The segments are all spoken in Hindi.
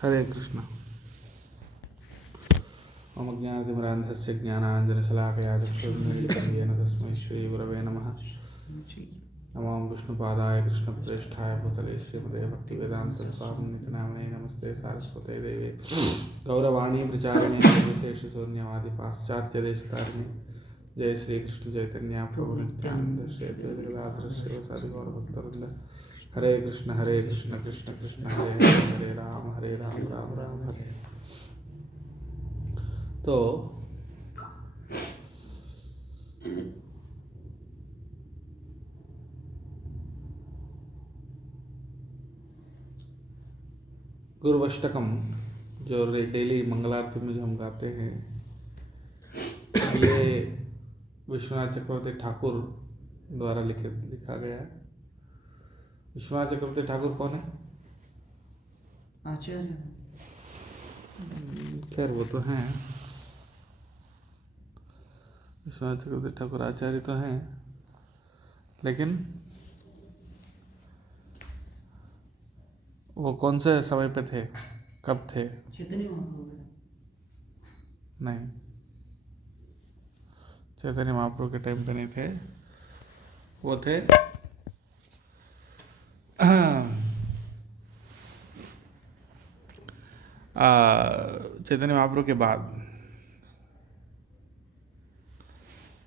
हरे कृष्ण। ओम ज्ञानतिमिरान्धस्य ज्ञानाञ्जनशलाकया चक्षुर्मीलितं येन तस्मै श्रीगुरवे नमः। नमो विष्णुपादाय कृष्णप्रेष्ठाय भूतले श्रीमते भक्तिवेदान्तस्वामिनिति नामिने नमस्ते सारस्वते देवे गौरवाणी प्रचारिणे निर्विशेषशून्यवादी पाश्चात्यदेशतारिणे जय श्री कृष्ण चैतन्य प्रभु नित्यानंद श्री अद्वैत गदाधर श्रीवासादि गौरभक्तवृंद। हरे कृष्ण कृष्ण कृष्ण हरे हरे हरे राम राम राम हरे। तो गुरुवष्टकम जो डेली मंगलारती में जो हम गाते हैं, ये विश्वनाथ चक्रवर्ती ठाकुर द्वारा लिखा गया है। विश्वनाथ चक्रवर्ती ठाकुर कौन है? आचार्य। खैर वो तो हैं, विश्वनाथ चक्रवर्ती ठाकुर आचार्य तो हैं, लेकिन वो कौन से समय पे थे, कब थे? चैतन्य महाप्रभु। नहीं, चैतन्य महाप्रभु के टाइम पे नहीं थे। वो थे चैतन्य महाप्रभु के बाद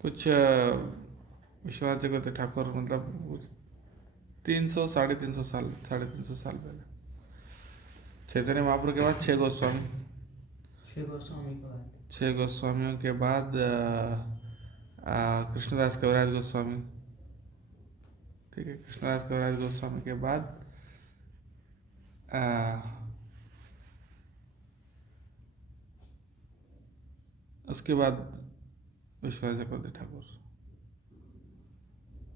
कुछ विश्वनाथ चक्रवर्ती ठाकुर मतलब 300 साढ़े 300 साल पहले। चैतन्य महाप्रभु के बाद 6 गोस्वामी, 6 गोस्वामियों के बाद कृष्णदास कविराज गोस्वामी। ठीक है, कृष्णदास कविराज गोस्वामी के बाद उसके बाद विश्वनाथ चक्रवर्ती ठाकुर,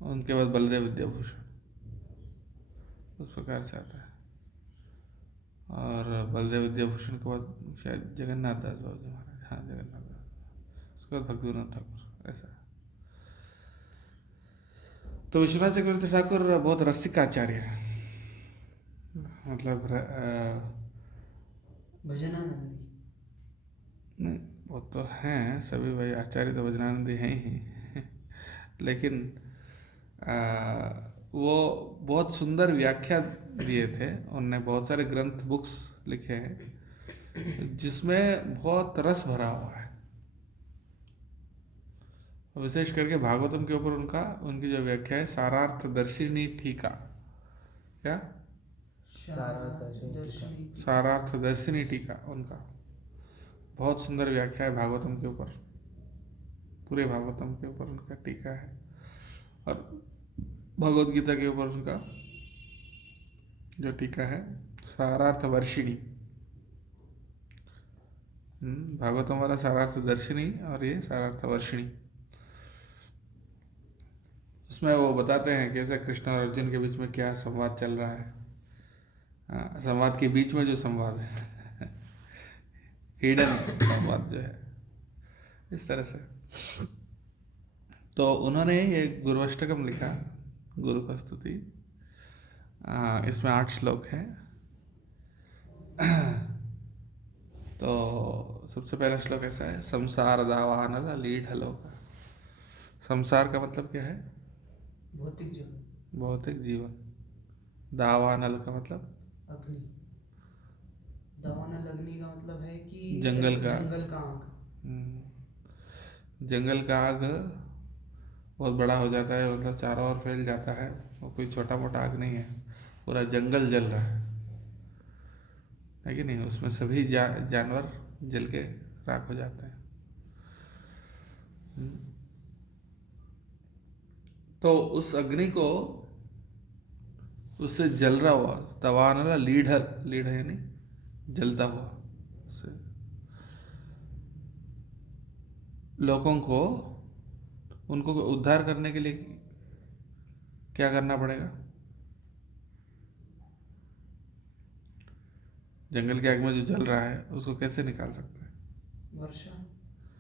उनके बाद बलदेव विद्याभूषण, उस प्रकार से आता है। और बलदेव विद्याभूषण के बाद शायद जगन्नाथ दास बाबू जी महाराज, हाँ जगन्नाथ दास, उसके बाद भक्तिविनोद ठाकुर, ऐसा। तो विश्वनाथ चक्रवर्ती ठाकुर बहुत रसिक आचार्य है, मतलब भजनानंदी नहीं, वो तो हैं सभी भाई आचार्य, तो भजनानंदी हैं ही लेकिन वो बहुत सुंदर व्याख्या दिए थे। उन्होंने बहुत सारे ग्रंथ बुक्स लिखे हैं जिसमें बहुत रस भरा हुआ है। विशेष करके भागवतम के ऊपर उनकी जो व्याख्या है, सारार्थ दर्शिनी टीका, क्या सारार्थ दर्शिनी टीका, उनका बहुत सुंदर व्याख्या है भागवतम के ऊपर। पूरे भागवतम के ऊपर उनका टीका है, और भगवद गीता के ऊपर उनका जो टीका है सारार्थ वर्षिणी। भागवतम वाला सारार्थ दर्शिनी और ये सारार्थ वर्षिणी। उसमें वो बताते हैं कैसे कृष्ण और अर्जुन के बीच में क्या संवाद चल रहा है। संवाद के बीच में जो संवाद है हिडन संवाद जो है, इस तरह से। तो उन्होंने ये गुरुअष्टकम लिखा, गुरु का स्तुति। इसमें 8 श्लोक हैं। तो सबसे पहला श्लोक ऐसा है, संसार दावानल लीढलोक। संसार का मतलब क्या है? भौतिक जीवन। भौतिक जीवन। दावानल का मतलब अग्नि। दावानल अग्नि का मतलब है कि जंगल का आग। जंगल का आग बहुत बड़ा हो जाता है, मतलब चारों ओर फैल जाता है। वो कोई छोटा मोटा आग नहीं है, पूरा जंगल जल रहा है कि नहीं? उसमें सभी जानवर जल के राख हो जाते हैं। तो उस अग्नि को, उससे जल रहा हुआ, तवानला लीढ़ यानी जलता हुआ, उससे लोगों को, उनको उद्धार करने के लिए क्या करना पड़ेगा? जंगल की आग में जो जल रहा है उसको कैसे निकाल सकते हैं? वर्षा,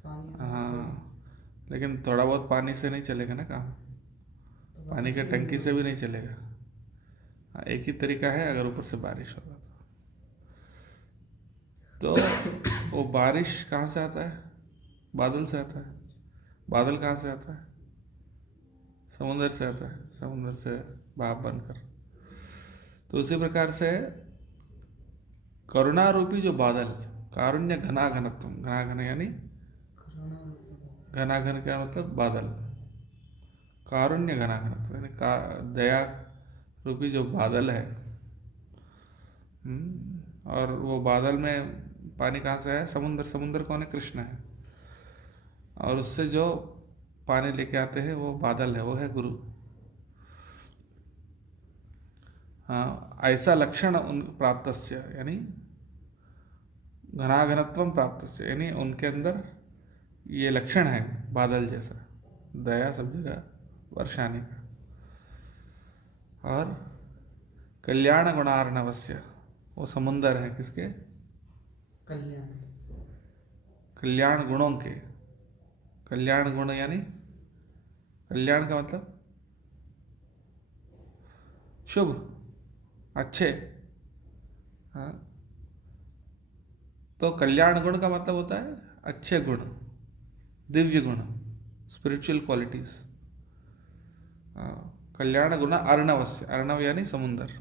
पानी। हाँ, लेकिन थोड़ा बहुत पानी से नहीं चलेगा ना काम, पानी के टंकी से भी नहीं चलेगा। हाँ, एक ही तरीका है, अगर ऊपर से बारिश होगा तो वो बारिश कहाँ से आता है? बादल से आता है। बादल कहाँ से आता है? समुद्र से आता है, समुद्र से भाप बनकर। तो उसी प्रकार से करुणा रूपी जो बादल, कारुण्य घना घनत्व, घना घन यानी करुणा रूपी घना घन क्या मतलब? बादल। कारुण्य घना घनत्व यानी दया रूपी जो बादल है। और वो बादल में पानी कहाँ से है? समुद्र। समुद्र कौन है? कृष्ण है। और उससे जो पानी लेके आते हैं वो बादल है, वो है गुरु। हाँ, ऐसा लक्षण उन प्राप्तस्य यानी घनाघनत्वम प्राप्तस्य यानी उनके अंदर ये लक्षण है बादल जैसा, दया सब जगह वर्षाने का। और कल्याण गुणार्णवस्य, वो समुंदर है किसके? कल्याण कल्याण गुणों के। कल्याण गुण यानी कल्याण का मतलब शुभ, अच्छे। हाँ, तो कल्याण गुण का मतलब होता है अच्छे गुण, दिव्य गुण, स्पिरिचुअल क्वालिटीज। कल्याण गुण अर्णवस्य, अर्णव यानी समुंदर।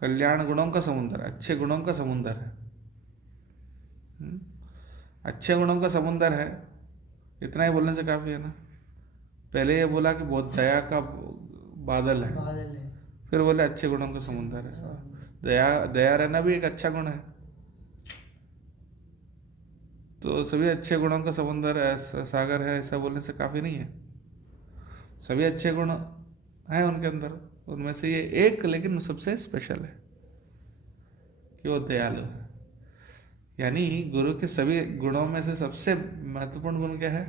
कल्याण गुणों का समुंदर, अच्छे गुणों का समुंदर है। अच्छे गुणों का समुंदर है, इतना ही बोलने से काफी है ना। पहले ये बोला कि बहुत दया का बादल है, बादल है। फिर बोले अच्छे गुणों का समुंदर है। दया, दया रहना भी एक अच्छा गुण है। तो सभी अच्छे गुणों का समुंदर है, सागर है, ऐसा बोलने से काफी नहीं है। सभी अच्छे गुण हैं उनके अंदर, उनमें से ये एक लेकिन सबसे स्पेशल है कि वो दयालु है। यानी गुरु के सभी गुणों में से सबसे महत्वपूर्ण गुण क्या है?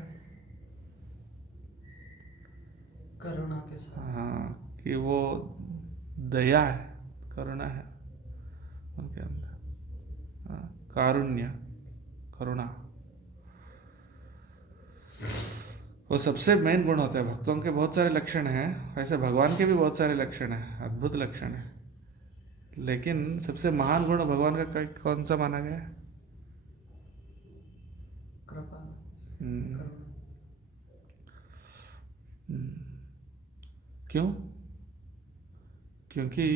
करुणा के साथ। हाँ, कि वो दया है, करुणा है उनके अंदर। हाँ, कारुण्य, करुणा, वो सबसे मेन गुण होता है। भक्तों के बहुत सारे लक्षण हैं, वैसे भगवान के भी बहुत सारे लक्षण हैं, अद्भुत लक्षण हैं, लेकिन सबसे महान गुण भगवान का कौन सा माना गया है? कृपा, हम्म, करुणा। क्यों? क्योंकि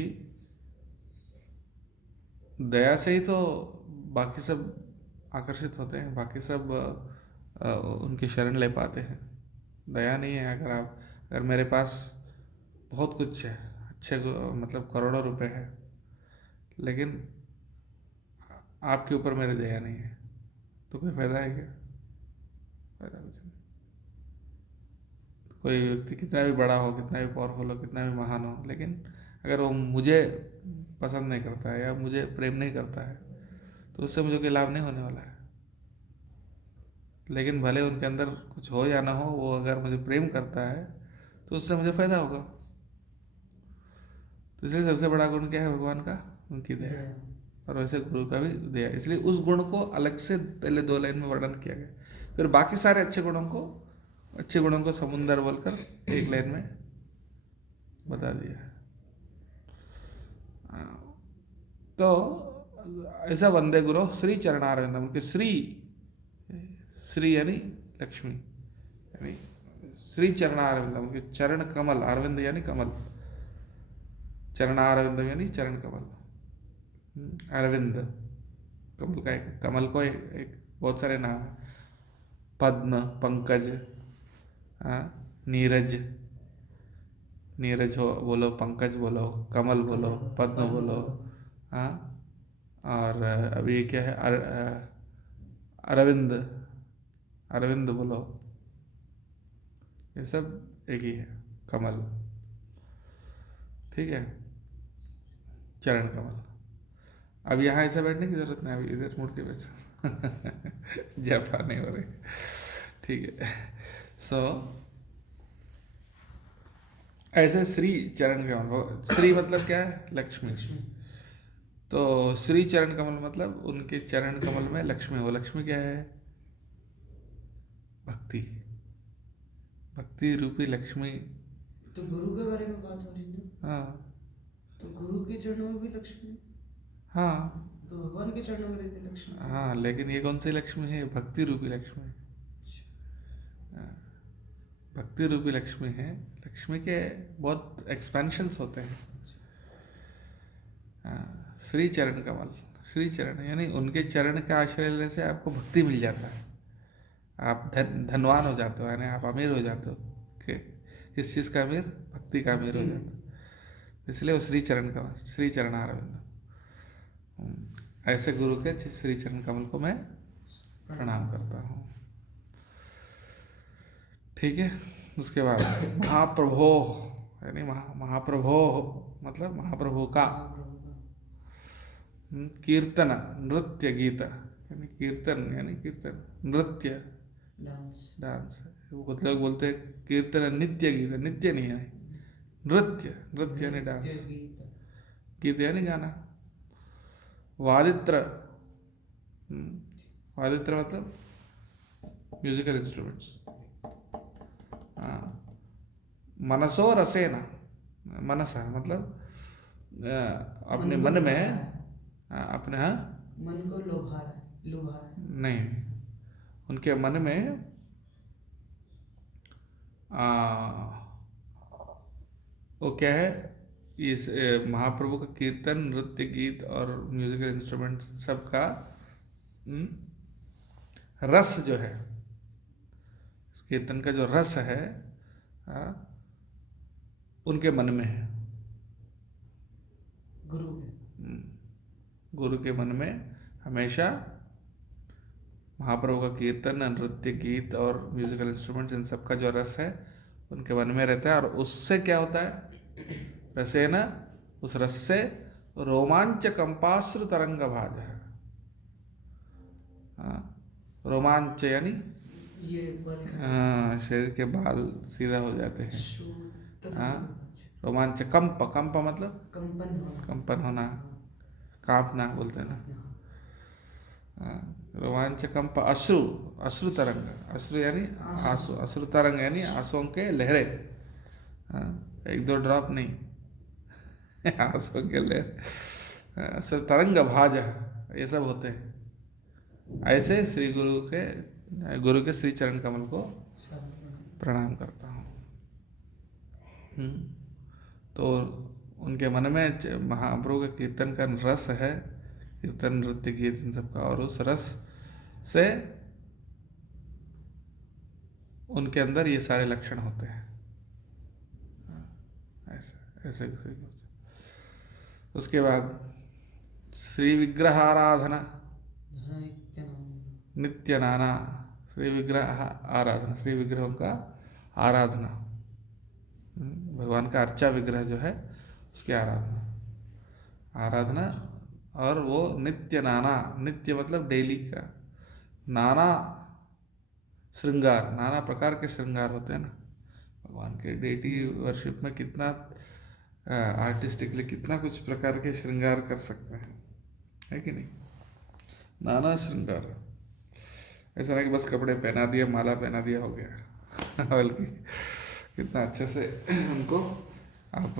दया से ही तो बाकी सब आकर्षित होते हैं, बाकी सब उनकी शरण ले पाते हैं। दया नहीं है, अगर मेरे पास बहुत कुछ है, अच्छे मतलब करोड़ों रुपए है, लेकिन आपके ऊपर मेरी दया नहीं है, तो कोई फायदा है क्या? फायदा कुछ नहीं। कोई व्यक्ति कितना भी बड़ा हो, कितना भी पावरफुल हो, कितना भी महान हो, लेकिन अगर वो मुझे पसंद नहीं करता है या मुझे प्रेम नहीं करता है, तो उससे मुझे कोई लाभ नहीं होने वाला है। लेकिन भले उनके अंदर कुछ हो या ना हो, वो अगर मुझे प्रेम करता है तो उससे मुझे फायदा होगा। तो इसलिए सबसे बड़ा गुण क्या है भगवान का? उनकी दया। और वैसे गुरु का भी दया, इसलिए उस गुण को अलग से पहले 2 लाइन में वर्णन किया गया, फिर बाकी सारे अच्छे गुणों को समुंदर बोलकर 1 लाइन में बता दिया। तो ऐसा वंदे गुरु श्री चरणारविंदम, उनके श्री, श्री यानी लक्ष्मी, यानी श्री चरणारविंदम, उनके चरण कमल, अरविंद यानी कमल, चरणारविंदम यानी चरण कमल। अरविंद कमल का एक, कमल को एक बहुत सारे नाम है, पद्म, पंकज, नीरज, नीरज हो बोलो, पंकज बोलो, कमल बोलो, पद्म बोलो। हाँ, और अभी क्या है? अरविंद, अरविंद बोलो, ये सब एक ही है, कमल। ठीक है, चरण कमल। अब यहाँ ऐसा बैठने की जरूरत नहीं, अभी इधर मुड़ के बैठ जफा नहीं हो रही। ठीक है, सो ऐसे श्री चरण कमल, श्री मतलब क्या है? लक्ष्मी। तो श्री चरण कमल मतलब उनके चरण कमल में लक्ष्मी। वो लक्ष्मी क्या है? भक्ति, भक्ति रूपी लक्ष्मी। तो गुरु के बारे में बात हो रही है। हाँ, तो गुरु के चरणों में भी लक्ष्मी। हाँ, तो भगवान के चरणों में रहती लक्ष्मी। हाँ, लेकिन ये कौन सी लक्ष्मी है? भक्ति रूपी लक्ष्मी। हाँ, भक्ति रूपी लक्ष्मी है। लक्ष्मी के बहुत एक्सपेंशंस होते हैं। हाँ, श्री चरण कमल, श्री चरण यानी उनके चरण का आश्रय लेने से आपको भक्ति मिल जाता है। आप धनवान हो जाते हो, यानी आप अमीर हो जाते हो। किस चीज़ का अमीर? भक्ति का अमीर हो जाते हो। इसलिए वो श्री चरण कमल, श्री चरणारविंद। ऐसे गुरु के श्री चरण कमल को मैं प्रणाम करता हूँ। ठीक है। उसके बाद महाप्रभो यानी महाप्रभो मतलब महाप्रभु का। कीर्तन नृत्य गीत यानी कीर्तन यानी कीर्तन, नृत्य डांस। वो कुछ लोग बोलते हैं कीर्तन नित्य गीत, नित्य नहीं है, नृत्य, नृत्य यानी डांस, गीत यानी गाना। वादित्र, वादित्र मतलब म्यूजिकल इंस्ट्रूमेंट्स। मनसो रसेना, मनसा मतलब अपने मन में, अपने मन को लुभा रहा है। नहीं, उनके मन में वो क्या है, इस महाप्रभु का कीर्तन, नृत्य, गीत और म्यूजिकल इंस्ट्रूमेंट सबका रस जो है, इस कीर्तन का जो रस है उनके मन में है। गुरु के मन में हमेशा महाप्रभु का कीर्तन, नृत्य, गीत और म्यूजिकल इंस्ट्रूमेंट्स इन सब का जो रस है उनके मन में रहता है। और उससे क्या होता है? रसेन, उस रस से रोमांच कंपाश्रु तरंग भाज है। रोमांच यानी शरीर के बाल सीधा हो जाते हैं। रोमांच, कंप, कंप मतलब कंपन होना, कांपना बोलते हैं ना। रोमांच कंप, अश्रु, अश्रु तरंग, अश्रु यानी आंसू, अश्रु तरंग यानी आंसुओं के लहरे। एक दो ड्रॉप नहीं, आंसुओं के लहर, अश्रु तरंग भाज, ये सब होते हैं। ऐसे श्री गुरु के श्री चरण कमल को प्रणाम करता हूँ। तो उनके मन में महाप्रभु का कीर्तन का रस है, कीर्तन, नृत्य, गीत इन सब का, और उस रस से उनके अंदर ये सारे लक्षण होते हैं। ऐसे ऐसे। उसके बाद श्री विग्रह आराधना, नित्य नाना, श्री विग्रह आराधना, श्री विग्रहों का आराधना, भगवान का अर्चा विग्रह जो है उसकी आराधना। और वो नित्य नाना, नित्य मतलब डेली का, नाना श्रृंगार, नाना प्रकार के श्रृंगार होते हैं ना भगवान के। डेटी वर्शिप में कितना आर्टिस्टिकली कितना कुछ प्रकार के श्रृंगार कर सकते हैं, है कि नहीं? नाना श्रृंगार, ऐसा नहीं कि बस कपड़े पहना दिया, माला पहना दिया, हो गया। बल्कि कितना अच्छे से उनको आप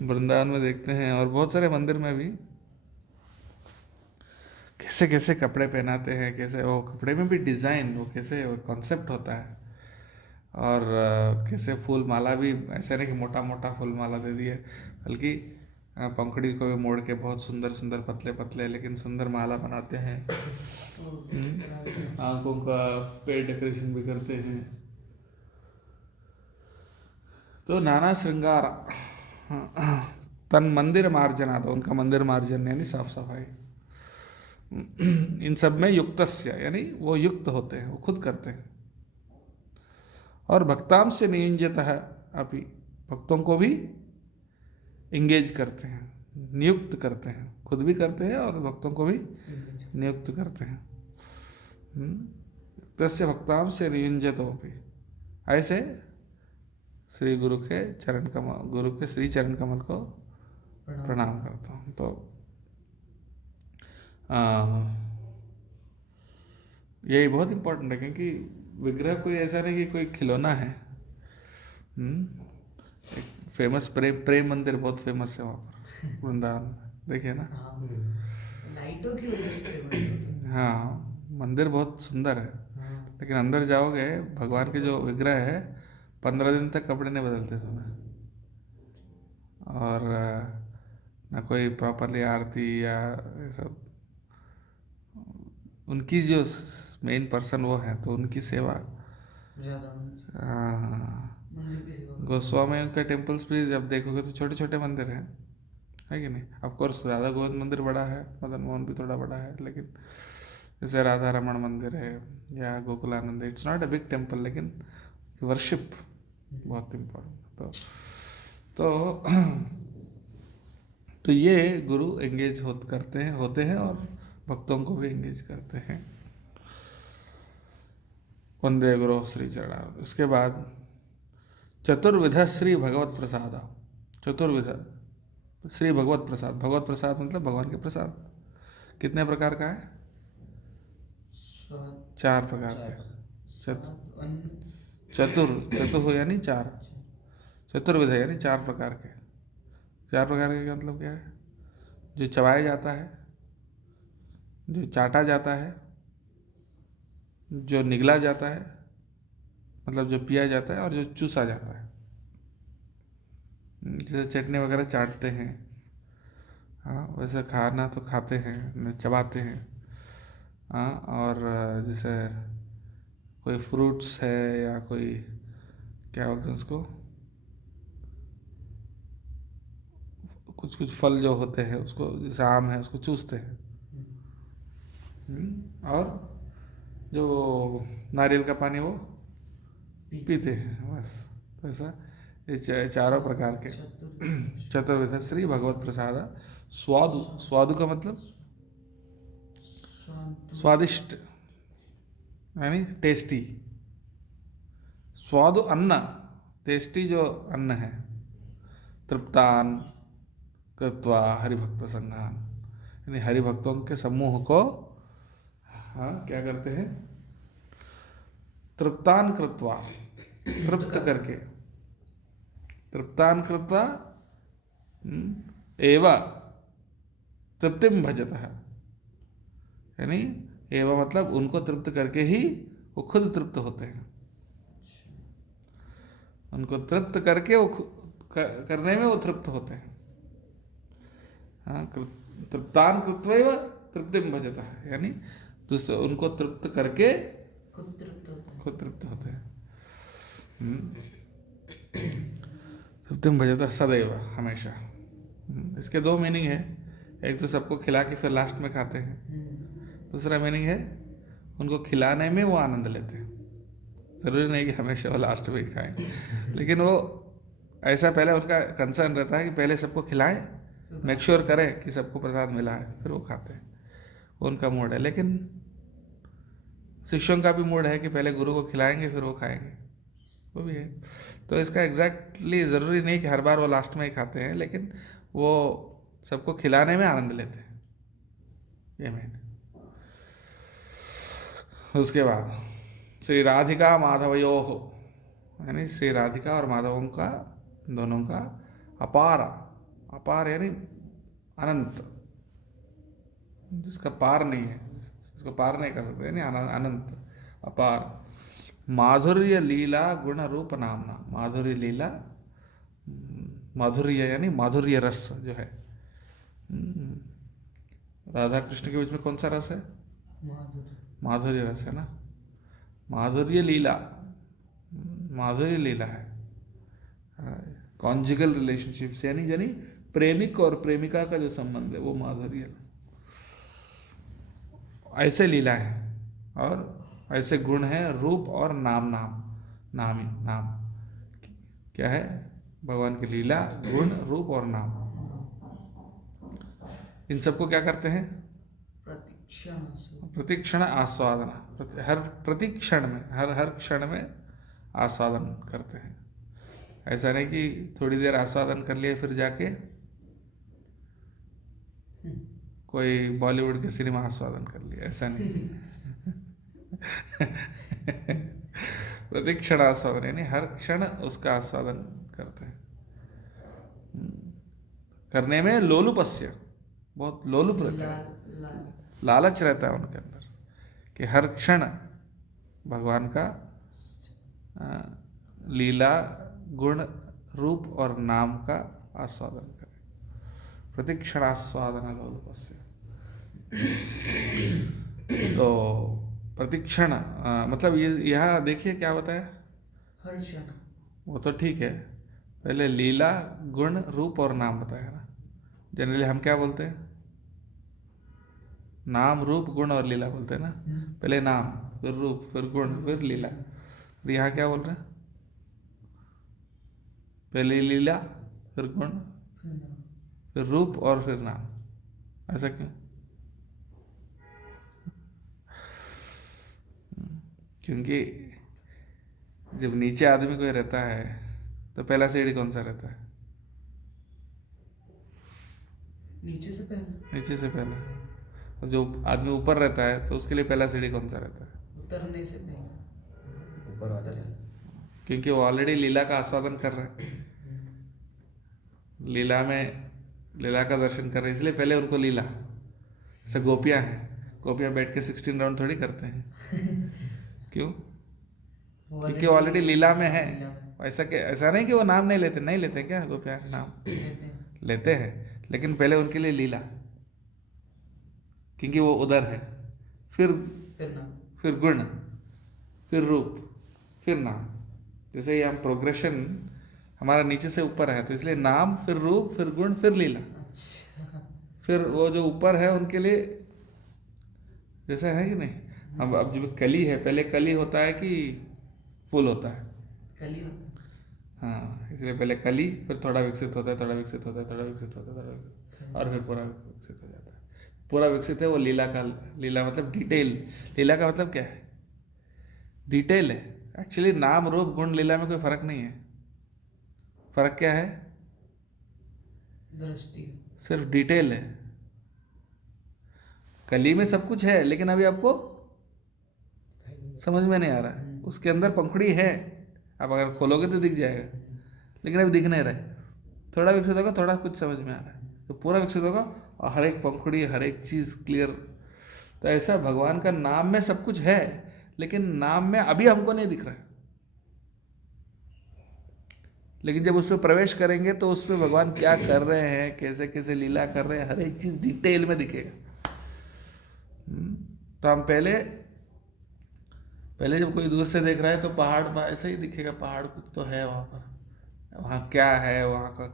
वृंदावन में देखते हैं और बहुत सारे मंदिर में भी कैसे कैसे कपड़े पहनाते हैं, कैसे वो कपड़े में भी डिज़ाइन, वो कैसे वो कॉन्सेप्ट होता है। और कैसे फूल माला भी ऐसा नहीं कि मोटा मोटा फूल माला दे दिए, बल्कि पंखुड़ी को भी मोड़ के बहुत सुंदर सुंदर पतले पतले लेकिन सुंदर माला बनाते हैं। आंखों का पेड़ डेकोरेशन भी करते हैं। तो नाना श्रृंगार, तन मंदिर मार्जना, तो उनका मंदिर मार्जन यानी साफ सफाई, इन सब में युक्तस्य यानी वो युक्त होते हैं, वो खुद करते हैं। और भक्ताम से नियुंजत है, अभी भक्तों को भी इंगेज करते हैं, नियुक्त करते हैं, खुद भी करते हैं और भक्तों को भी नियुक्त करते हैं। तस्य भक्ताम से नियुंजत हो भी, ऐसे श्री गुरु के चरण कमल, गुरु के श्री चरण कमल को प्रणाम करता हूँ। तो यही बहुत इम्पोर्टेंट है, क्योंकि विग्रह कोई ऐसा नहीं कि कोई खिलौना है। एक फेमस प्रेम मंदिर बहुत फेमस है वहाँ पर वृंदावन में, देखिए ना। लाइट लाइटों की वजह से फेमस होता है। हाँ, मंदिर बहुत सुंदर है, हाँ लेकिन अंदर जाओगे भगवान के जो विग्रह है 15 दिन तक कपड़े नहीं बदलते सुना। और ना कोई प्रॉपरली आरती या ये सब, उनकी जो मेन पर्सन वो है तो उनकी सेवा। ज़्यादा होनी चाहिए हाँ, मंदिर की सेवा। गोस्वामी के टेम्पल्स भी जब देखोगे तो छोटे छोटे मंदिर हैं, है कि नहीं। ऑफ कोर्स राधा गोविंद मंदिर बड़ा है, मदन मोहन भी थोड़ा बड़ा है, लेकिन जैसे राधा रमण मंदिर है या Gokulanand, it's not a big temple, लेकिन वर्शिप बहुत इम्पोर्टेंट। तो तो ये गुरु एंगेज होते हैं और भक्तों को भी एंगेज करते हैं। वंदे गुरु श्री चरणा। उसके बाद चतुर्विध श्री भगवत प्रसाद। चतुर्विध श्री भगवत प्रसाद, भगवत प्रसाद मतलब भगवान के प्रसाद। कितने प्रकार का है? 4 प्रकार के। चतुर यानी 4, चतुर्विध यानी 4 प्रकार के। 4 प्रकार के का मतलब क्या है? जो चबाया जाता है, जो चाटा जाता है, जो निगला जाता है मतलब जो पिया जाता है, और जो चूसा जाता है। जैसे चटनी वगैरह चाटते हैं, हाँ वैसे खाना तो खाते हैं, चबाते हैं। हाँ, और जैसे कोई फ्रूट्स है या कोई क्या बोलते हैं उसको, कुछ फल जो होते हैं उसको, जैसे आम है उसको चूसते हैं। और जो नारियल का पानी वो पीते हैं, बस। तो ऐसा ये 4 प्रकार के चतुर्विध श्री भगवत प्रसाद। स्वादु का मतलब स्वादिष्ट यानी टेस्टी। स्वादु अन्न, टेस्टी जो अन्न है। तृप्तान कृत्वा हरिभक्त संघान, यानी हरिभक्तों के समूह को, हाँ क्या करते हैं? तृप्तान कृत्वा, तृप्त करके। तृप्तान कृत्वा एव तृप्तिम भजतः, यानी एव मतलब उनको तृप्त करके ही वो खुद तृप्त होते हैं। उनको तृप्त करके वो करने में वो तृप्त होते हैं। हाँ, तृप्तान कृत्वैव तृप्तिम भजतः, यानी उनको तृप्त करके खुद तृप्त होते हैं। तृप्तिम भजतः सदैव, हमेशा। इसके 2 मीनिंग है। एक तो सबको खिला के फिर लास्ट में खाते हैं। दूसरा मीनिंग है उनको खिलाने में वो आनंद लेते हैं। ज़रूरी नहीं कि हमेशा वो लास्ट में ही खाएं, लेकिन वो ऐसा पहले उनका कंसर्न रहता है कि पहले सबको खिलाएं, मेक श्योर करें कि सबको प्रसाद मिला है, फिर वो खाते हैं। उनका मूड है। लेकिन शिष्यों का भी मूड है कि पहले गुरु को खिलाएंगे फिर वो खाएंगे, वो भी है। तो इसका एग्जैक्टली ज़रूरी नहीं कि हर बार वो लास्ट में ही खाते हैं, लेकिन वो सबको खिलाने में आनंद लेते हैं, ये मेन। उसके बाद श्री राधिका माधवयोः, यानी श्री राधिका और माधवों का, दोनों का अपार यानी अनंत, जिसका पार नहीं है, जिसको पार नहीं कर सकते, यानी अनंत, अपार। माधुर्य लीला गुण रूप नामना। माधुर्य लीला, माधुर्य यानी माधुर्य रस जो है। राधा कृष्ण के बीच में कौन सा रस है? माधुर्य रस है ना। माधुर्य लीला, माधुर्य लीला है। कॉन्जुगल रिलेशनशिप्स, यानी प्रेमिक और प्रेमिका का जो संबंध है वो माधुर्य। ऐसे लीला है और ऐसे गुण है, रूप और नाम क्या है? भगवान की लीला, गुण, रूप और नाम। इन सबको क्या करते हैं? प्रतिक्षण आस्वादन। हर प्रतिक्षण में, हर क्षण में आस्वादन करते हैं। ऐसा नहीं कि थोड़ी देर आस्वादन कर लिए फिर जाके कोई बॉलीवुड के सिनेमा आस्वादन कर लिया, ऐसा नहीं। प्रतिक्षण आस्वादन यानी हर क्षण उसका आस्वादन करते हैं। करने में लोलुपस्य, बहुत लोलुप रहते हैं। लालच रहता है उनके अंदर कि हर क्षण भगवान का लीला गुण रूप और नाम का आस्वादन करें। प्रतिक्षणास्वादन लोलुपस्य। तो प्रतिक्षण मतलब ये यहाँ देखिए क्या बताया, हर क्षण। वो तो ठीक है, पहले लीला गुण रूप और नाम बताया ना। जनरली हम क्या बोलते हैं, नाम रूप गुण और लीला बोलते हैं ना। पहले नाम फिर रूप फिर गुण फिर लीला। तो यहाँ क्या बोल रहे हैं, पहले लीला फिर गुण फिर रूप और फिर नाम। ऐसा क्यों? क्योंकि जब नीचे आदमी कोई रहता है तो पहला सीढ़ी कौन सा रहता है? नीचे से पहले। नीचे से पहला। और जो आदमी ऊपर रहता है तो उसके लिए पहला सीढ़ी कौन सा रहता है? उतरने से पहले। ऊपर वाला क्योंकि वो ऑलरेडी लीला का आस्वादन कर रहे हैं, लीला में लीला का दर्शन कर रहे हैं, इसलिए पहले उनको लीला। जैसे गोपियाँ हैं, गोपियाँ बैठ के 16 राउंड थोड़ी करते हैं। क्यों? क्योंकि ऑलरेडी लीला में है। ऐसा नहीं कि वो नाम नहीं लेते, नहीं लेते क्या गोपियाँ नाम? लेते हैं, लेकिन पहले उनके लिए लीला, क्योंकि वो उधर है। फिर गुण फिर रूप फिर नाम। जैसे ये हम प्रोग्रेशन हमारा नीचे से ऊपर है, तो इसलिए नाम फिर रूप फिर गुण फिर लीला। फिर वो जो ऊपर है उनके लिए जैसे है कि नहीं। अब जब कली है, पहले कली होता है कि फूल होता है? कली होता है। हाँ, इसलिए पहले कली, फिर थोड़ा विकसित होता है, थोड़ा विकसित होता है, थोड़ा विकसित होता है, थोड़ा विकसित, और फिर पूरा विकसित हो जाता है। पूरा विकसित है वो लीला का। लीला मतलब डिटेल। लीला का मतलब क्या है? डिटेल है। एक्चुअली नाम रूप गुण लीला में कोई फर्क नहीं है। फर्क क्या है? दृष्टि। सिर्फ डिटेल है। कली में सब कुछ है, लेकिन अभी आपको समझ में नहीं आ रहा है। उसके अंदर पंखुड़ी है, आप अगर खोलोगे तो दिख जाएगा, लेकिन अभी दिख नहीं रहा है। थोड़ा विकसित होगा, थोड़ा कुछ समझ में आ रहा है, तो पूरा विकसित होगा और हर एक पंखुड़ी हर एक चीज़ क्लियर। तो ऐसा भगवान का नाम में सब कुछ है, लेकिन नाम में अभी हमको नहीं दिख रहा है। लेकिन जब उसमें प्रवेश करेंगे तो उसमें भगवान क्या कर रहे हैं, कैसे कैसे लीला कर रहे हैं, हर एक चीज़ डिटेल में दिखेगा। तो हम पहले जब कोई दूर से देख रहा है तो पहाड़ ऐसा ही दिखेगा, पहाड़ कुछ तो है वहाँ पर, वहाँ क्या है, वहाँ का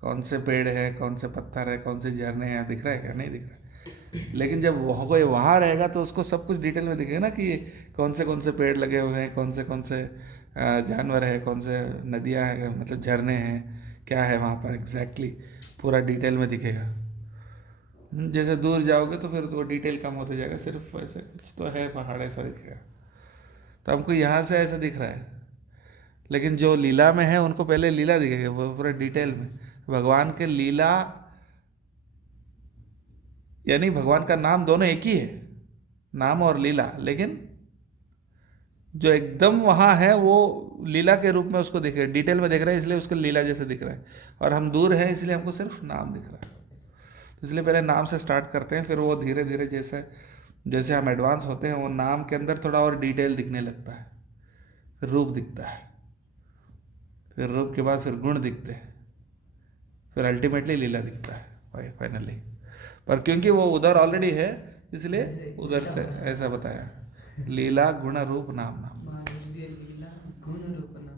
कौन से पेड़ है, कौन से पत्थर है, कौन से झरने हैं, दिख रहा है क्या? नहीं दिख रहा है। लेकिन जब वह कोई वहाँ रहेगा तो उसको सब कुछ डिटेल में दिखेगा ना, कि कौन से पेड़ लगे हुए हैं, कौन से जानवर है, कौन से नदियाँ हैं, मतलब झरने हैं, क्या है वहाँ पर एग्जैक्टली पूरा डिटेल में दिखेगा। जैसे दूर जाओगे तो फिर वो डिटेल कम होते जाएगा, सिर्फ ऐसे कुछ तो है पहाड़ ऐसा दिखेगा। तो हमको यहाँ से ऐसा दिख रहा है, लेकिन जो लीला में है उनको पहले लीला दिखेगा, वो पूरा डिटेल में। भगवान के लीला यानी भगवान का नाम दोनों एक ही है, नाम और लीला, लेकिन जो एकदम वहाँ है वो लीला के रूप में उसको दिख रहा है, डिटेल में दिख रहा है, इसलिए उसको लीला जैसे दिख रहा है। और हम दूर हैं इसलिए हमको सिर्फ नाम दिख रहा है। तो इसलिए पहले नाम से स्टार्ट करते हैं, फिर वो धीरे धीरे जैसे जैसे हम एडवांस होते हैं, वो नाम के अंदर थोड़ा और डिटेल दिखने लगता है, फिर रूप दिखता है, फिर रूप के बाद फिर गुण दिखते हैं, फिर अल्टीमेटली लीला दिखता है फाइनली। पर क्योंकि वो उधर ऑलरेडी है इसलिए उधर से ऐसा बताया, लीला गुण रूप नाम नाम। लीला गुण रूप नाम।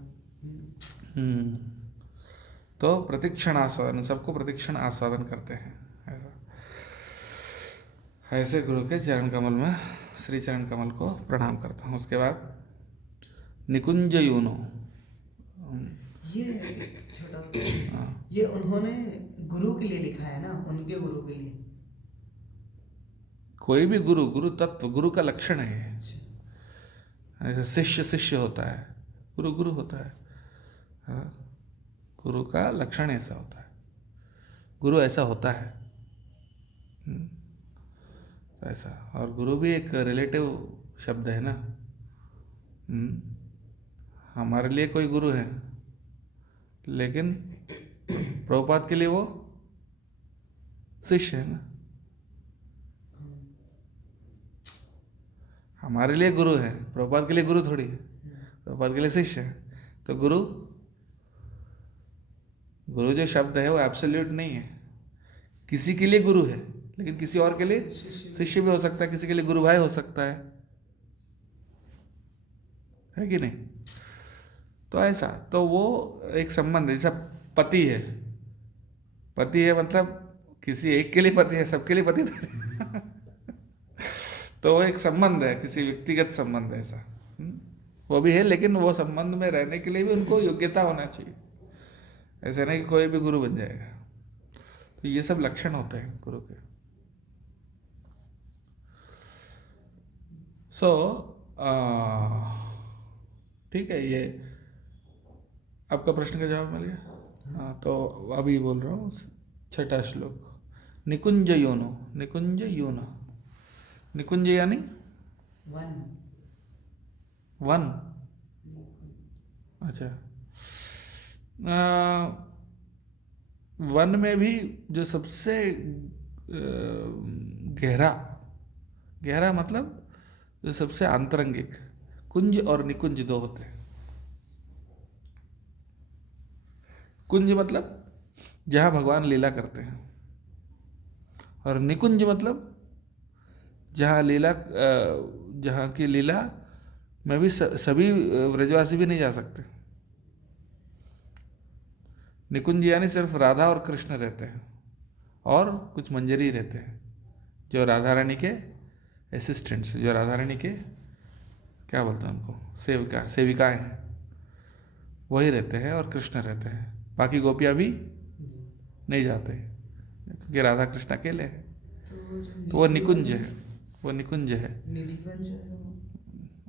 तो प्रतिक्षण आस्वादन, सबको प्रतिक्षण आस्वादन करते हैं ऐसे गुरु के चरण कमल में, श्री चरण कमल को प्रणाम करता हूँ। उसके बाद निकुंज यूनो, ये छोटा, ये उन्होंने गुरु के लिए लिखा है ना, उनके गुरु के लिए। कोई भी गुरु तत्व, गुरु का लक्षण है। ऐसे शिष्य होता है, गुरु होता है। हाँ, गुरु का लक्षण ऐसा होता है, गुरु ऐसा होता है ऐसा। और गुरु भी एक रिलेटिव शब्द है ना। हमारे लिए कोई गुरु है, लेकिन प्रभुपाद के लिए वो शिष्य है ना। हमारे लिए गुरु है, प्रभुपाद के लिए गुरु थोड़ी है, प्रभुपाद के लिए शिष्य है। तो गुरु जो शब्द है वो एब्सोल्यूट नहीं है। किसी के लिए गुरु है, लेकिन किसी और के लिए शिष्य भी हो सकता है, किसी के लिए गुरु भाई हो सकता है कि नहीं? तो ऐसा, तो वो एक संबंध, जैसा पति है मतलब किसी एक के लिए पति है, सबके लिए पति थोड़ी। तो वो एक संबंध है, किसी व्यक्तिगत संबंध है ऐसा। वो भी है, लेकिन वो संबंध में रहने के लिए भी उनको योग्यता होना चाहिए। ऐसा नहीं कि कोई भी गुरु बन जाएगा। तो ये सब लक्षण होते हैं गुरु के। ठीक है, ये आपका प्रश्न का जवाब मिल गया। हाँ, तो अभी बोल रहा हूँ 6ठा श्लोक। निकुंज योनो, निकुंज योना, निकुंज यानी वन। अच्छा, वन में भी जो सबसे गहरा मतलब जो सबसे आंतरंगिक, कुंज और निकुंज दो होते हैं। कुंज मतलब जहाँ भगवान लीला करते हैं, और निकुंज मतलब जहाँ की लीला में भी सभी ब्रजवासी भी नहीं जा सकते। निकुंज यानी सिर्फ राधा और कृष्ण रहते हैं, और कुछ मंजरी रहते हैं जो राधा रानी के असिस्टेंट्स, जो राधा रानी के क्या बोलते हैं उनको, सेविकाएं हैं, वही रहते हैं, और कृष्ण रहते हैं। बाकी गोपियाँ भी नहीं जाते क्योंकि राधा कृष्ण अकेले हैं। तो वो निकुंज है, वो निकुंज है।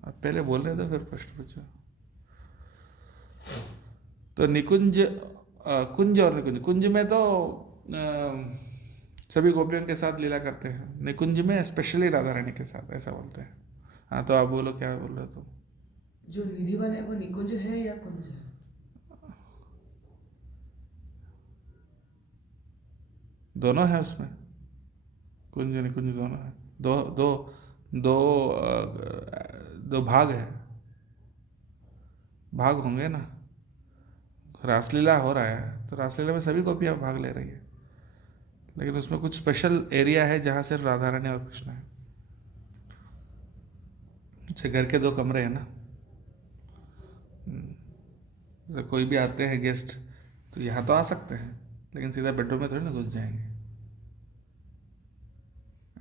आप पहले बोल रहे थे, फिर प्रश्न पूछो। तो निकुंज, कुंज और निकुंज, कुंज में तो सभी गोपियों के साथ लीला करते हैं, निकुंज में स्पेशली राधा रानी के साथ, ऐसा बोलते हैं। हाँ, तो आप बोलो, क्या बोल रहे हो? जो निधिवन है वो निकुंज है या कुंज है? दोनों है उसमें, कुंज निकुंज दोनों है। दो दो दो दो भाग है, भाग होंगे ना। रासलीला हो रहा है तो रासलीला में सभी गोपियाँ भाग ले रही है, लेकिन उसमें कुछ स्पेशल एरिया है जहाँ सिर्फ राधा रानी और कृष्ण है। जैसे घर के 2 कमरे हैं ना, जैसे कोई भी आते हैं गेस्ट तो यहाँ तो आ सकते हैं, लेकिन सीधा बेडरूम में थोड़ी ना घुस जाएंगे,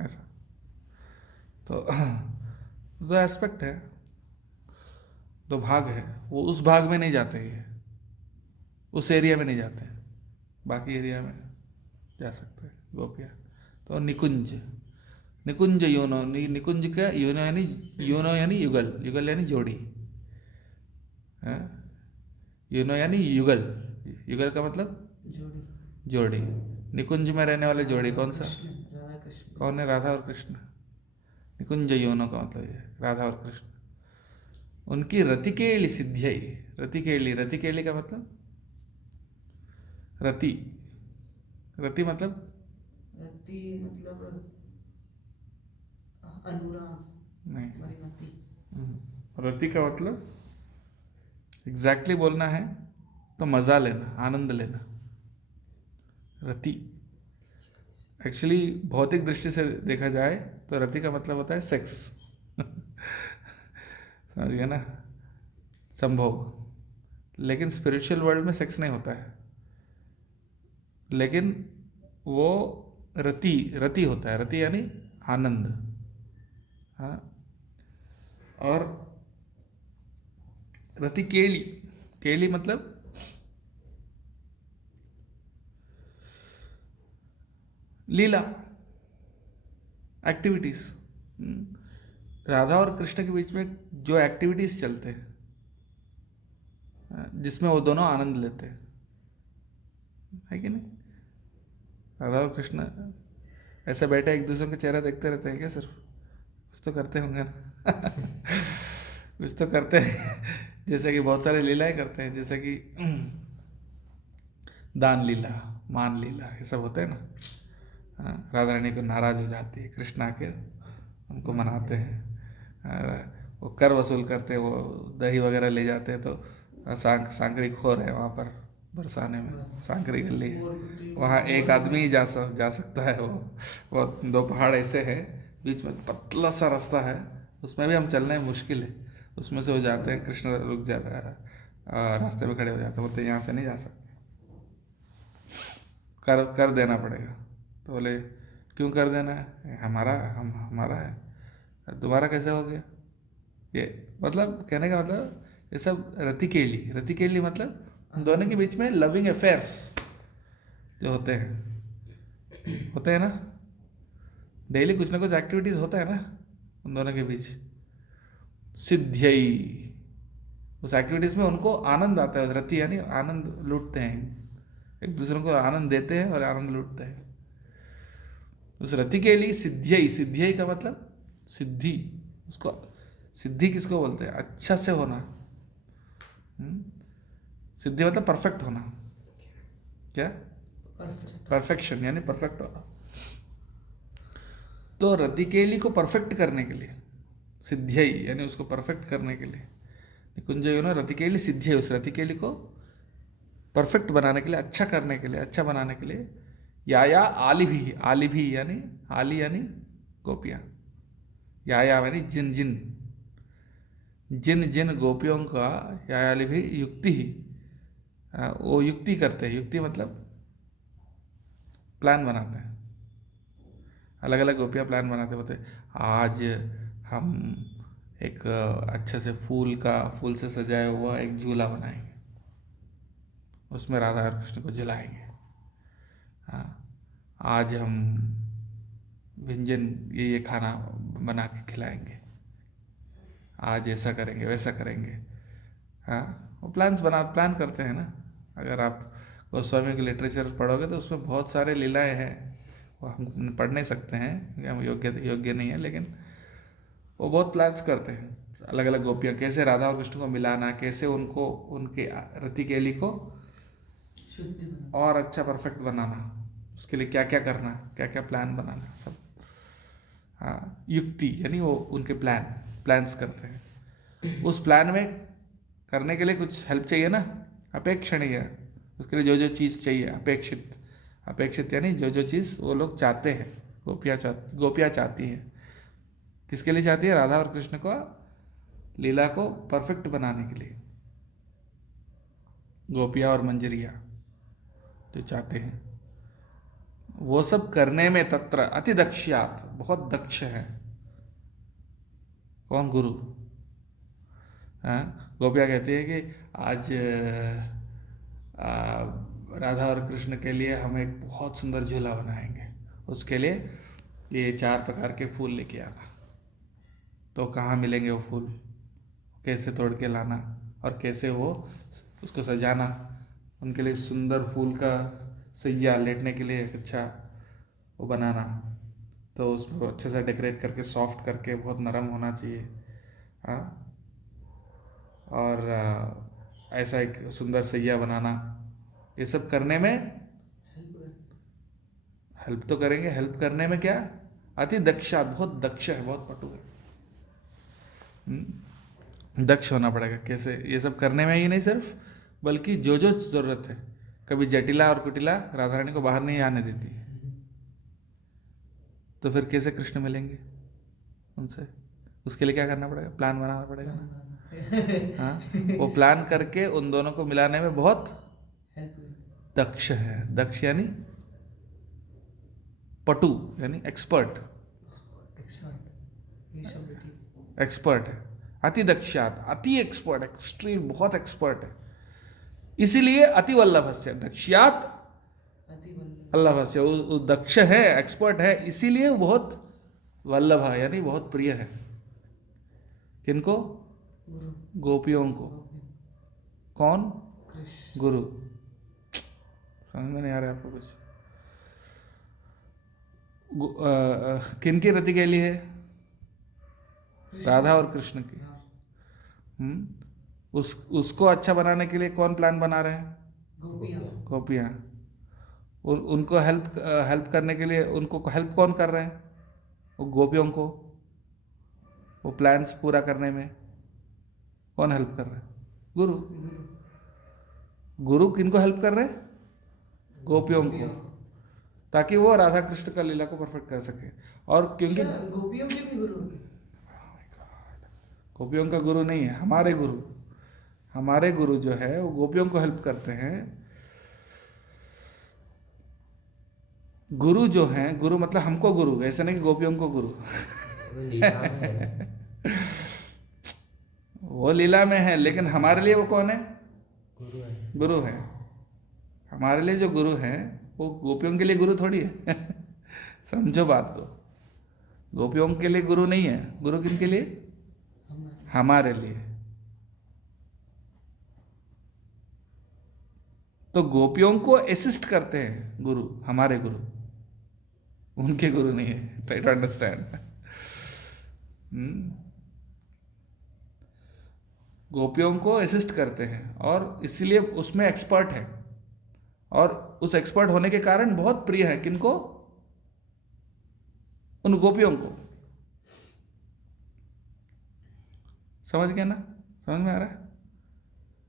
ऐसा। तो 2 एस्पेक्ट है, 2 भाग है। वो उस भाग में नहीं जाते हैं, उस एरिया में नहीं जाते हैं, बाकी एरिया में जा सकते हैं गोपियाँ। तो निकुंज, निकुंज योनो, निकुंज का योनो यानी युगल, युगल यानी जोड़ी। योनो यानी युगल, युगल का मतलब जोड़ी। निकुंज में रहने वाले जोड़ी कौन सा? कौन है? राधा और कृष्ण। निकुंज योनो का मतलब ये राधा और कृष्ण। उनकी रतिकेली सिद्ध्यई, रतिकेली का मतलब रति मतलब अनुराग नहीं, मति। रति का मतलब एग्जैक्टली बोलना है तो मजा लेना, आनंद लेना। रति एक्चुअली भौतिक दृष्टि से देखा जाए तो रति का मतलब होता है सेक्स। समझ गया ना, संभोग। लेकिन स्पिरिचुअल वर्ल्ड में सेक्स नहीं होता है, लेकिन वो रति होता है। रति यानी आनंद। हाँ, और रति केली मतलब लीला, एक्टिविटीज। राधा और कृष्ण के बीच में जो एक्टिविटीज चलते हैं, जिसमें वो दोनों आनंद लेते हैं, है कि नहीं? राधा और कृष्ण ऐसे बैठे एक दूसरे के चेहरा देखते रहते हैं क्या? सिर्फ कुछ तो करते होंगे ना। कुछ तो करते हैं। जैसे कि बहुत सारे लीलाएं करते हैं, जैसे कि दान लीला, मान लीला, ये सब होते हैं ना। राधा रानी को नाराज हो जाती है, कृष्ण आके उनको मनाते हैं, वो कर वसूल करते हैं, वो दही वगैरह ले जाते हैं, तो सांकरी खोर है वहाँ पर बरसाने में, सांकरी गली है, वहाँ एक आदमी ही जा सकता है। वो दो पहाड़ ऐसे हैं, बीच में पतला सा रास्ता है, उसमें भी हम चलना है मुश्किल है, उसमें से वो जाते हैं, कृष्ण रुक जाता है, रास्ते में खड़े हो जाते हैं, बोलते यहाँ से नहीं जा सकते, कर देना पड़ेगा। तो बोले क्यों कर देना है, हमारा है, तुम्हारा कैसे हो गया? ये मतलब कहने का मतलब ये सब रति केली मतलब हम दोनों के बीच में लविंग अफेयर्स जो होते हैं ना, डेली कुछ ना कुछ एक्टिविटीज होता है ना उन दोनों के बीच, सिद्ध्यई, उस एक्टिविटीज में उनको आनंद आता है, रति यानी आनंद लूटते हैं, एक दूसरे को आनंद देते हैं और आनंद लूटते हैं। उस रति के लिए सिद्ध्यई का मतलब सिद्धि, उसको सिद्धि किसको बोलते हैं? अच्छा से होना। सिद्धि मतलब परफेक्ट होना, क्या परफेक्शन यानी परफेक्ट होना। तो रतिकेली को परफेक्ट करने के लिए, सिद्ध्यई यानी उसको परफेक्ट करने के लिए, निकुंज रतिकेली सिद्ध्यई, उस रतिकेली को परफेक्ट बनाने के लिए, अच्छा करने के लिए, अच्छा बनाने के लिए, या आली भी यानी आली यानी गोपियाँ, या यानी जिन गोपियों का यायाली भी युक्ति ही, वो युक्ति करते हैं, युक्ति मतलब प्लान बनाते हैं, अलग अलग गोपियाँ प्लान बनाते होते, आज हम एक अच्छे से फूल से सजाया हुआ एक झूला बनाएंगे, उसमें राधा और कृष्ण को झुलाएंगे, आज हम व्यंजन ये खाना बना के खिलाएंगे, आज ऐसा करेंगे वैसा करेंगे। हाँ, वो प्लान करते हैं ना। अगर आप गोस्वामी के लिटरेचर पढ़ोगे तो उसमें बहुत सारे लीलाएं हैं, वो हम पढ़ नहीं सकते हैं, हम योग्य नहीं है, लेकिन वो बहुत प्लान्स करते हैं, अलग अलग गोपियाँ कैसे राधा और कृष्ण को मिलाना, कैसे उनको उनके रति केली को और अच्छा परफेक्ट बनाना, उसके लिए क्या क्या करना, क्या क्या प्लान बनाना, सब। हाँ, युक्ति यानी वो उनके प्लान्स करते हैं। उस प्लान में करने के लिए कुछ हेल्प चाहिए ना, अपेक्षणीय, उसके लिए जो जो चीज़ चाहिए, अपेक्षित यानी जो जो चीज़ वो लोग चाहते हैं, गोपियाँ चाहती हैं। किसके लिए चाहती है? राधा और कृष्ण को लीला को परफेक्ट बनाने के लिए, गोपियाँ और मंजरियाँ जो चाहते हैं, वो सब करने में तत्र अति दक्ष्यात, बहुत दक्ष है। कौन? गुरु। हाँ, गोपियाँ कहती है कि आज राधा और कृष्ण के लिए हम एक बहुत सुंदर झूला बनाएंगे, उसके लिए ये 4 प्रकार के फूल लेके आना। तो कहाँ मिलेंगे वो फूल, कैसे तोड़ के लाना, और कैसे वो उसको सजाना, उनके लिए सुंदर फूल का सैया लेटने के लिए अच्छा वो बनाना, तो उसको अच्छे से डेकोरेट करके सॉफ्ट करके बहुत नरम होना चाहिए। हाँ, और ऐसा एक सुंदर सैया बनाना, ये सब करने में हेल्प तो करेंगे। हेल्प करने में क्या? अति दक्षा, बहुत दक्ष है, बहुत पटु है, दक्ष होना पड़ेगा। कैसे? ये सब करने में ही नहीं सिर्फ, बल्कि जो जो ज़रूरत है, कभी जटिला और कुटिला राधा रानी को बाहर नहीं आने देती, तो फिर कैसे कृष्ण मिलेंगे उनसे? उसके लिए क्या करना पड़ेगा? प्लान बनाना पड़ेगा ना। हाँ, वो प्लान करके उन दोनों को मिलाने में बहुत दक्ष है। दक्ष यानी पटु यानी एक्सपर्ट है। अति दक्षात, अति एक्सपर्ट, एक्सट्रीम, बहुत एक्सपर्ट है, इसीलिए अति वल्लभस्य, दक्ष्यात वल्लभस्य, वो दक्ष है, एक्सपर्ट है, इसीलिए वो बहुत वल्लभ है, यानी बहुत प्रिय है। किनको? गोपियों को। कौन? गुरु। समझ में नहीं आ रहा है आपको कुछ? किनकी रति के लिए? राधा और कृष्ण की। उसको अच्छा बनाने के लिए कौन प्लान बना रहे हैं? गोपियाँ। उनको हेल्प करने के लिए, उनको हेल्प कौन कर रहे हैं? वो गोपियों को। वो प्लान्स पूरा करने में कौन हेल्प कर रहा है? गुरु। गुरु किनको हेल्प कर रहे हैं? गोपियों को, ताकि वो राधा कृष्ण का लीला को परफेक्ट कर सके। और क्योंकि गोपियों के भी गुरु, गोपियों का गुरु नहीं है, हमारे गुरु। हमारे गुरु जो है वो गोपियों को हेल्प करते हैं। गुरु जो हैं, गुरु मतलब हमको गुरु, ऐसा नहीं कि गोपियों को गुरु। वो लीला में है, लेकिन हमारे लिए वो कौन है? गुरु है। हमारे लिए जो गुरु हैं वो गोपियों के लिए गुरु थोड़ी है। समझो बात को, गोपियों के लिए गुरु नहीं है। गुरु किन के लिए? हमारे लिए। तो गोपियों को असिस्ट करते हैं गुरु, हमारे गुरु, उनके गुरु नहीं है। Try to understand. गोपियों को असिस्ट करते हैं और इसीलिए उसमें एक्सपर्ट है, और उस एक्सपर्ट होने के कारण बहुत प्रिय है। किनको? उन गोपियों को। समझ गए ना? समझ में आ रहा है?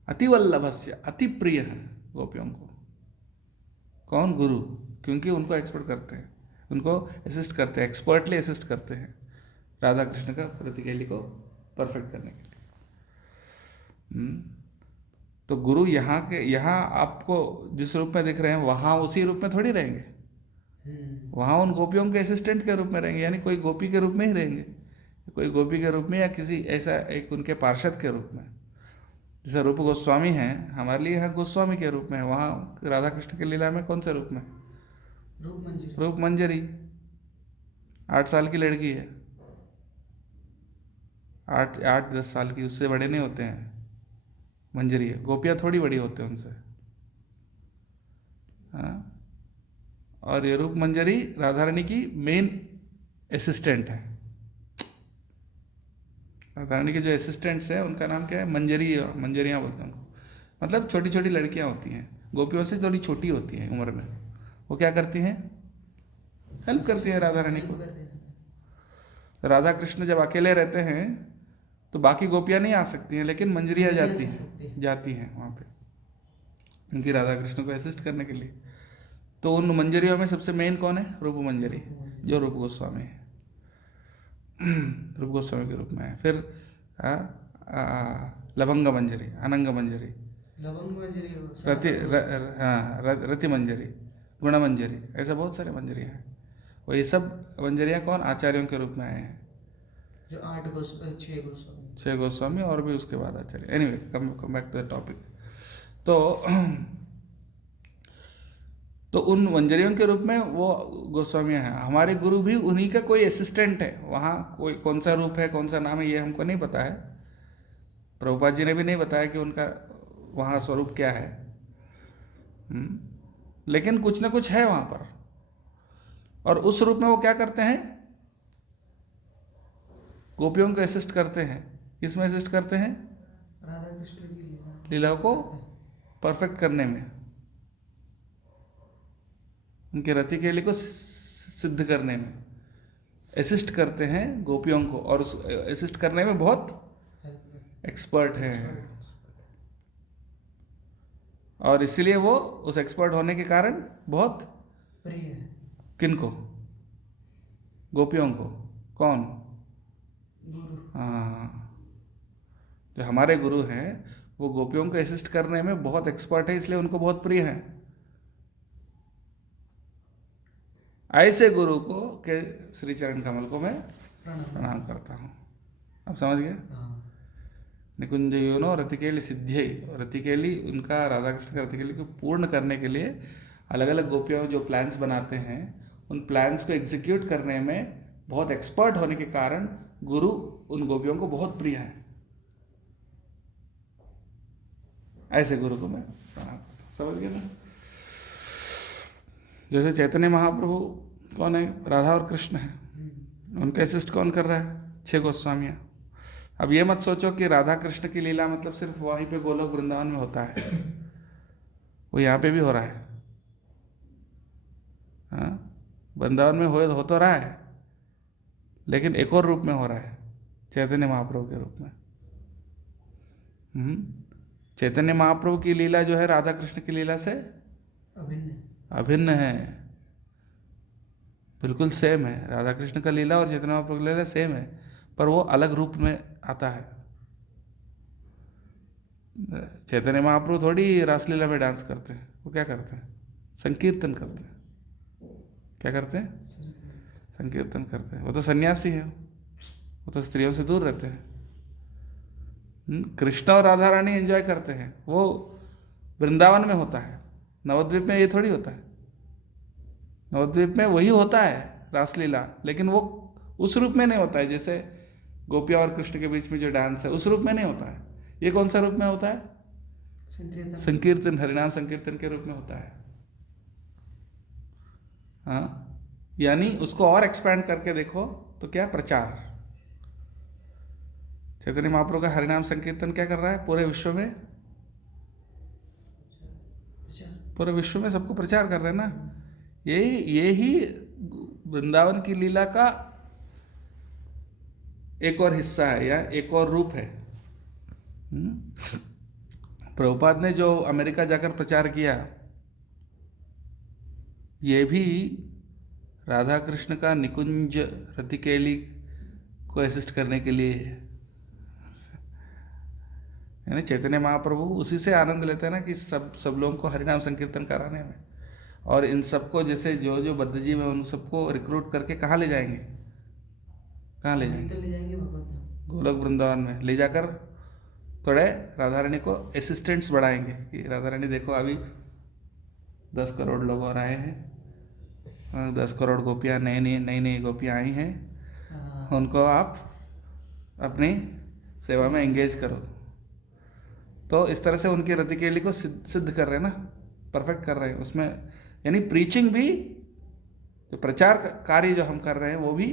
अति वल्लभस्य, अति प्रिय है गोपियों को। कौन? गुरु। क्योंकि उनको एक्सपर्ट करते हैं, उनको असिस्ट करते हैं, एक्सपर्टली असिस्ट करते हैं राधा कृष्ण का रतिकेली को परफेक्ट करने के लिए। तो गुरु यहाँ आपको जिस रूप में दिख रहे हैं वहाँ उसी रूप में थोड़ी रहेंगे। वहाँ उन गोपियों के असिस्टेंट के रूप में रहेंगे, यानी कोई गोपी के रूप में ही रहेंगे, कोई गोपी के रूप में या किसी ऐसा एक उनके पार्षद के रूप में। जैसे रूप गोस्वामी हैं हमारे लिए, यहाँ गोस्वामी के रूप में है। वहाँ राधा कृष्ण की लीला में कौन से रूप में? रूप मंजरी। 8 साल की लड़की है, 8-10 साल की, उससे बड़े नहीं होते हैं। मंजरी है। गोपियाँ थोड़ी बड़ी होते हैं उनसे। हाँ, और ये रूप मंजरी राधा रानी की मेन असिस्टेंट है। राधा रानी के जो असिस्टेंट्स हैं उनका नाम क्या है? मंजरियाँ बोलते हैं उनको। मतलब छोटी छोटी लड़कियाँ होती हैं, गोपियों से थोड़ी छोटी होती हैं उम्र में। वो क्या करती हैं? हेल्प करती हैं राधा रानी को। राधा कृष्ण जब अकेले रहते हैं तो बाकी गोपियाँ नहीं आ सकती हैं, लेकिन मंजरियाँ जाती हैं वहाँ पे उनकी राधा कृष्ण को असिस्ट करने के लिए। तो उन मंजरियों में सबसे मेन कौन है? रूप मंजरी, जो रूप गोस्वामी है। रूप गोस्वामी के रूप में है। फिर लवंग मंजरी, अनंग मंजरी, रति मंजरी, गुण मंजरी, ऐसा बहुत सारे मंजरियाँ हैं। और ये सब मंजरियाँ कौन? आचार्यों के रूप में आए हैं, जो 6 गोस्वामी और भी उसके बाद आचार्य। Anyway, come back to the topic. तो उन मंजरियों के रूप में वो गोस्वामियाँ हैं। हमारे गुरु भी उन्हीं का कोई असिस्टेंट है। वहाँ कोई कौन सा रूप है, कौन सा नाम है, ये हमको नहीं पता है। प्रभुपाद जी ने भी नहीं बताया कि उनका वहाँ स्वरूप क्या है। लेकिन कुछ ना कुछ है वहाँ पर। और उस रूप में वो क्या करते हैं? गोपियों को असिस्ट करते हैं। किसमें असिस्ट करते हैं? राधा कृष्ण की लीला को परफेक्ट करने में, उनके रतिकेली को सिद्ध करने में असिस्ट करते हैं गोपियों को। और उस असिस्ट करने में बहुत एक्सपर्ट हैं। और इसीलिए वो उस एक्सपर्ट होने के कारण बहुत प्रिय है। किनको? गोपियों को। कौन? गुरु। हाँ, जो हमारे गुरु हैं वो गोपियों को असिस्ट करने में बहुत एक्सपर्ट है, इसलिए उनको बहुत प्रिय है। ऐसे गुरु को के श्री चरण कमल को मैं प्रणाम करता हूँ। अब समझ गए? निकुंज योनो रतिकेली सिद्ध्यै। रतिकेली, उनका राधा कृष्ण का रतिकेली को पूर्ण करने के लिए अलग अलग गोपियों जो प्लान्स बनाते हैं, उन प्लान्स को एग्जीक्यूट करने में बहुत एक्सपर्ट होने के कारण गुरु उन गोपियों को बहुत प्रिय है। ऐसे गुरु को मैं प्रणाम करता हूँ। समझ गए ना? जैसे चैतन्य महाप्रभु कौन है? राधा और कृष्ण है। उनका असिस्ट कौन कर रहा है? 6 गोस्वामियाँ। अब ये मत सोचो कि राधा कृष्ण की लीला मतलब सिर्फ वहीं पे गोलोक वृंदावन में होता है। वो यहाँ पे भी हो रहा है। हाँ, वृंदावन में हो तो रहा है, लेकिन एक और रूप में हो रहा है। चैतन्य महाप्रभु के रूप में। चैतन्य महाप्रभु की लीला जो है राधा कृष्ण की लीला से अभिन्न है, बिल्कुल सेम है। राधा कृष्ण का लीला और चैतन्य महाप्रभु की लीला सेम है, पर वो अलग रूप में आता है। चैतन्य महाप्रभु थोड़ी रासलीला में डांस करते हैं, वो क्या करते हैं? संकीर्तन करते हैं। क्या करते हैं? संकीर्तन करते हैं। वो तो सन्यासी है, वो तो स्त्रियों से दूर रहते हैं। कृष्ण और राधा रानी एंजॉय करते हैं, वो वृंदावन में होता है। नवद्वीप में ये थोड़ी होता है। नवद्वीप में वही होता है रासलीला, लेकिन वो उस रूप में नहीं होता है जैसे गोपिया और कृष्ण के बीच में जो डांस है उस रूप में नहीं होता है। ये कौन सा रूप में होता है? संकीर्तन, हरिनाम संकीर्तन के रूप में होता है। हाँ, यानी उसको और एक्सपैंड करके देखो तो क्या प्रचार। चैतन्य महाप्रभु का हरिनाम संकीर्तन क्या कर रहा है? पूरे विश्व में, पूरे विश्व में सबको प्रचार कर रहे हैं ना। यही वृंदावन की लीला का एक और हिस्सा है या एक और रूप है। प्रभुपाद ने जो अमेरिका जाकर प्रचार किया, ये भी राधा कृष्ण का निकुंज रतिकेली को असिस्ट करने के लिए है। यानी चैतन्य महाप्रभु उसी से आनंद लेते हैं ना कि सब लोगों को हरिनाम संकीर्तन कराने में, और इन सबको जैसे जो बद्धजीव है उन सबको रिक्रूट करके कहाँ ले जाएंगे? कहाँ ले जाएंगे? गोलोक वृंदावन में ले जाकर थोड़े राधा रानी को असिस्टेंट्स बढ़ाएंगे कि राधा रानी देखो अभी 10 करोड़ लोग और आए हैं, 10 करोड़ गोपियाँ नई गोपियाँ आई हैं, उनको आप अपनी सेवा में एंगेज करो। तो इस तरह से उनकी रतिकेली को सिद्ध कर रहे हैं ना, परफेक्ट कर रहे हैं उसमें। यानी प्रीचिंग भी, जो प्रचार कार्य जो हम कर रहे हैं वो भी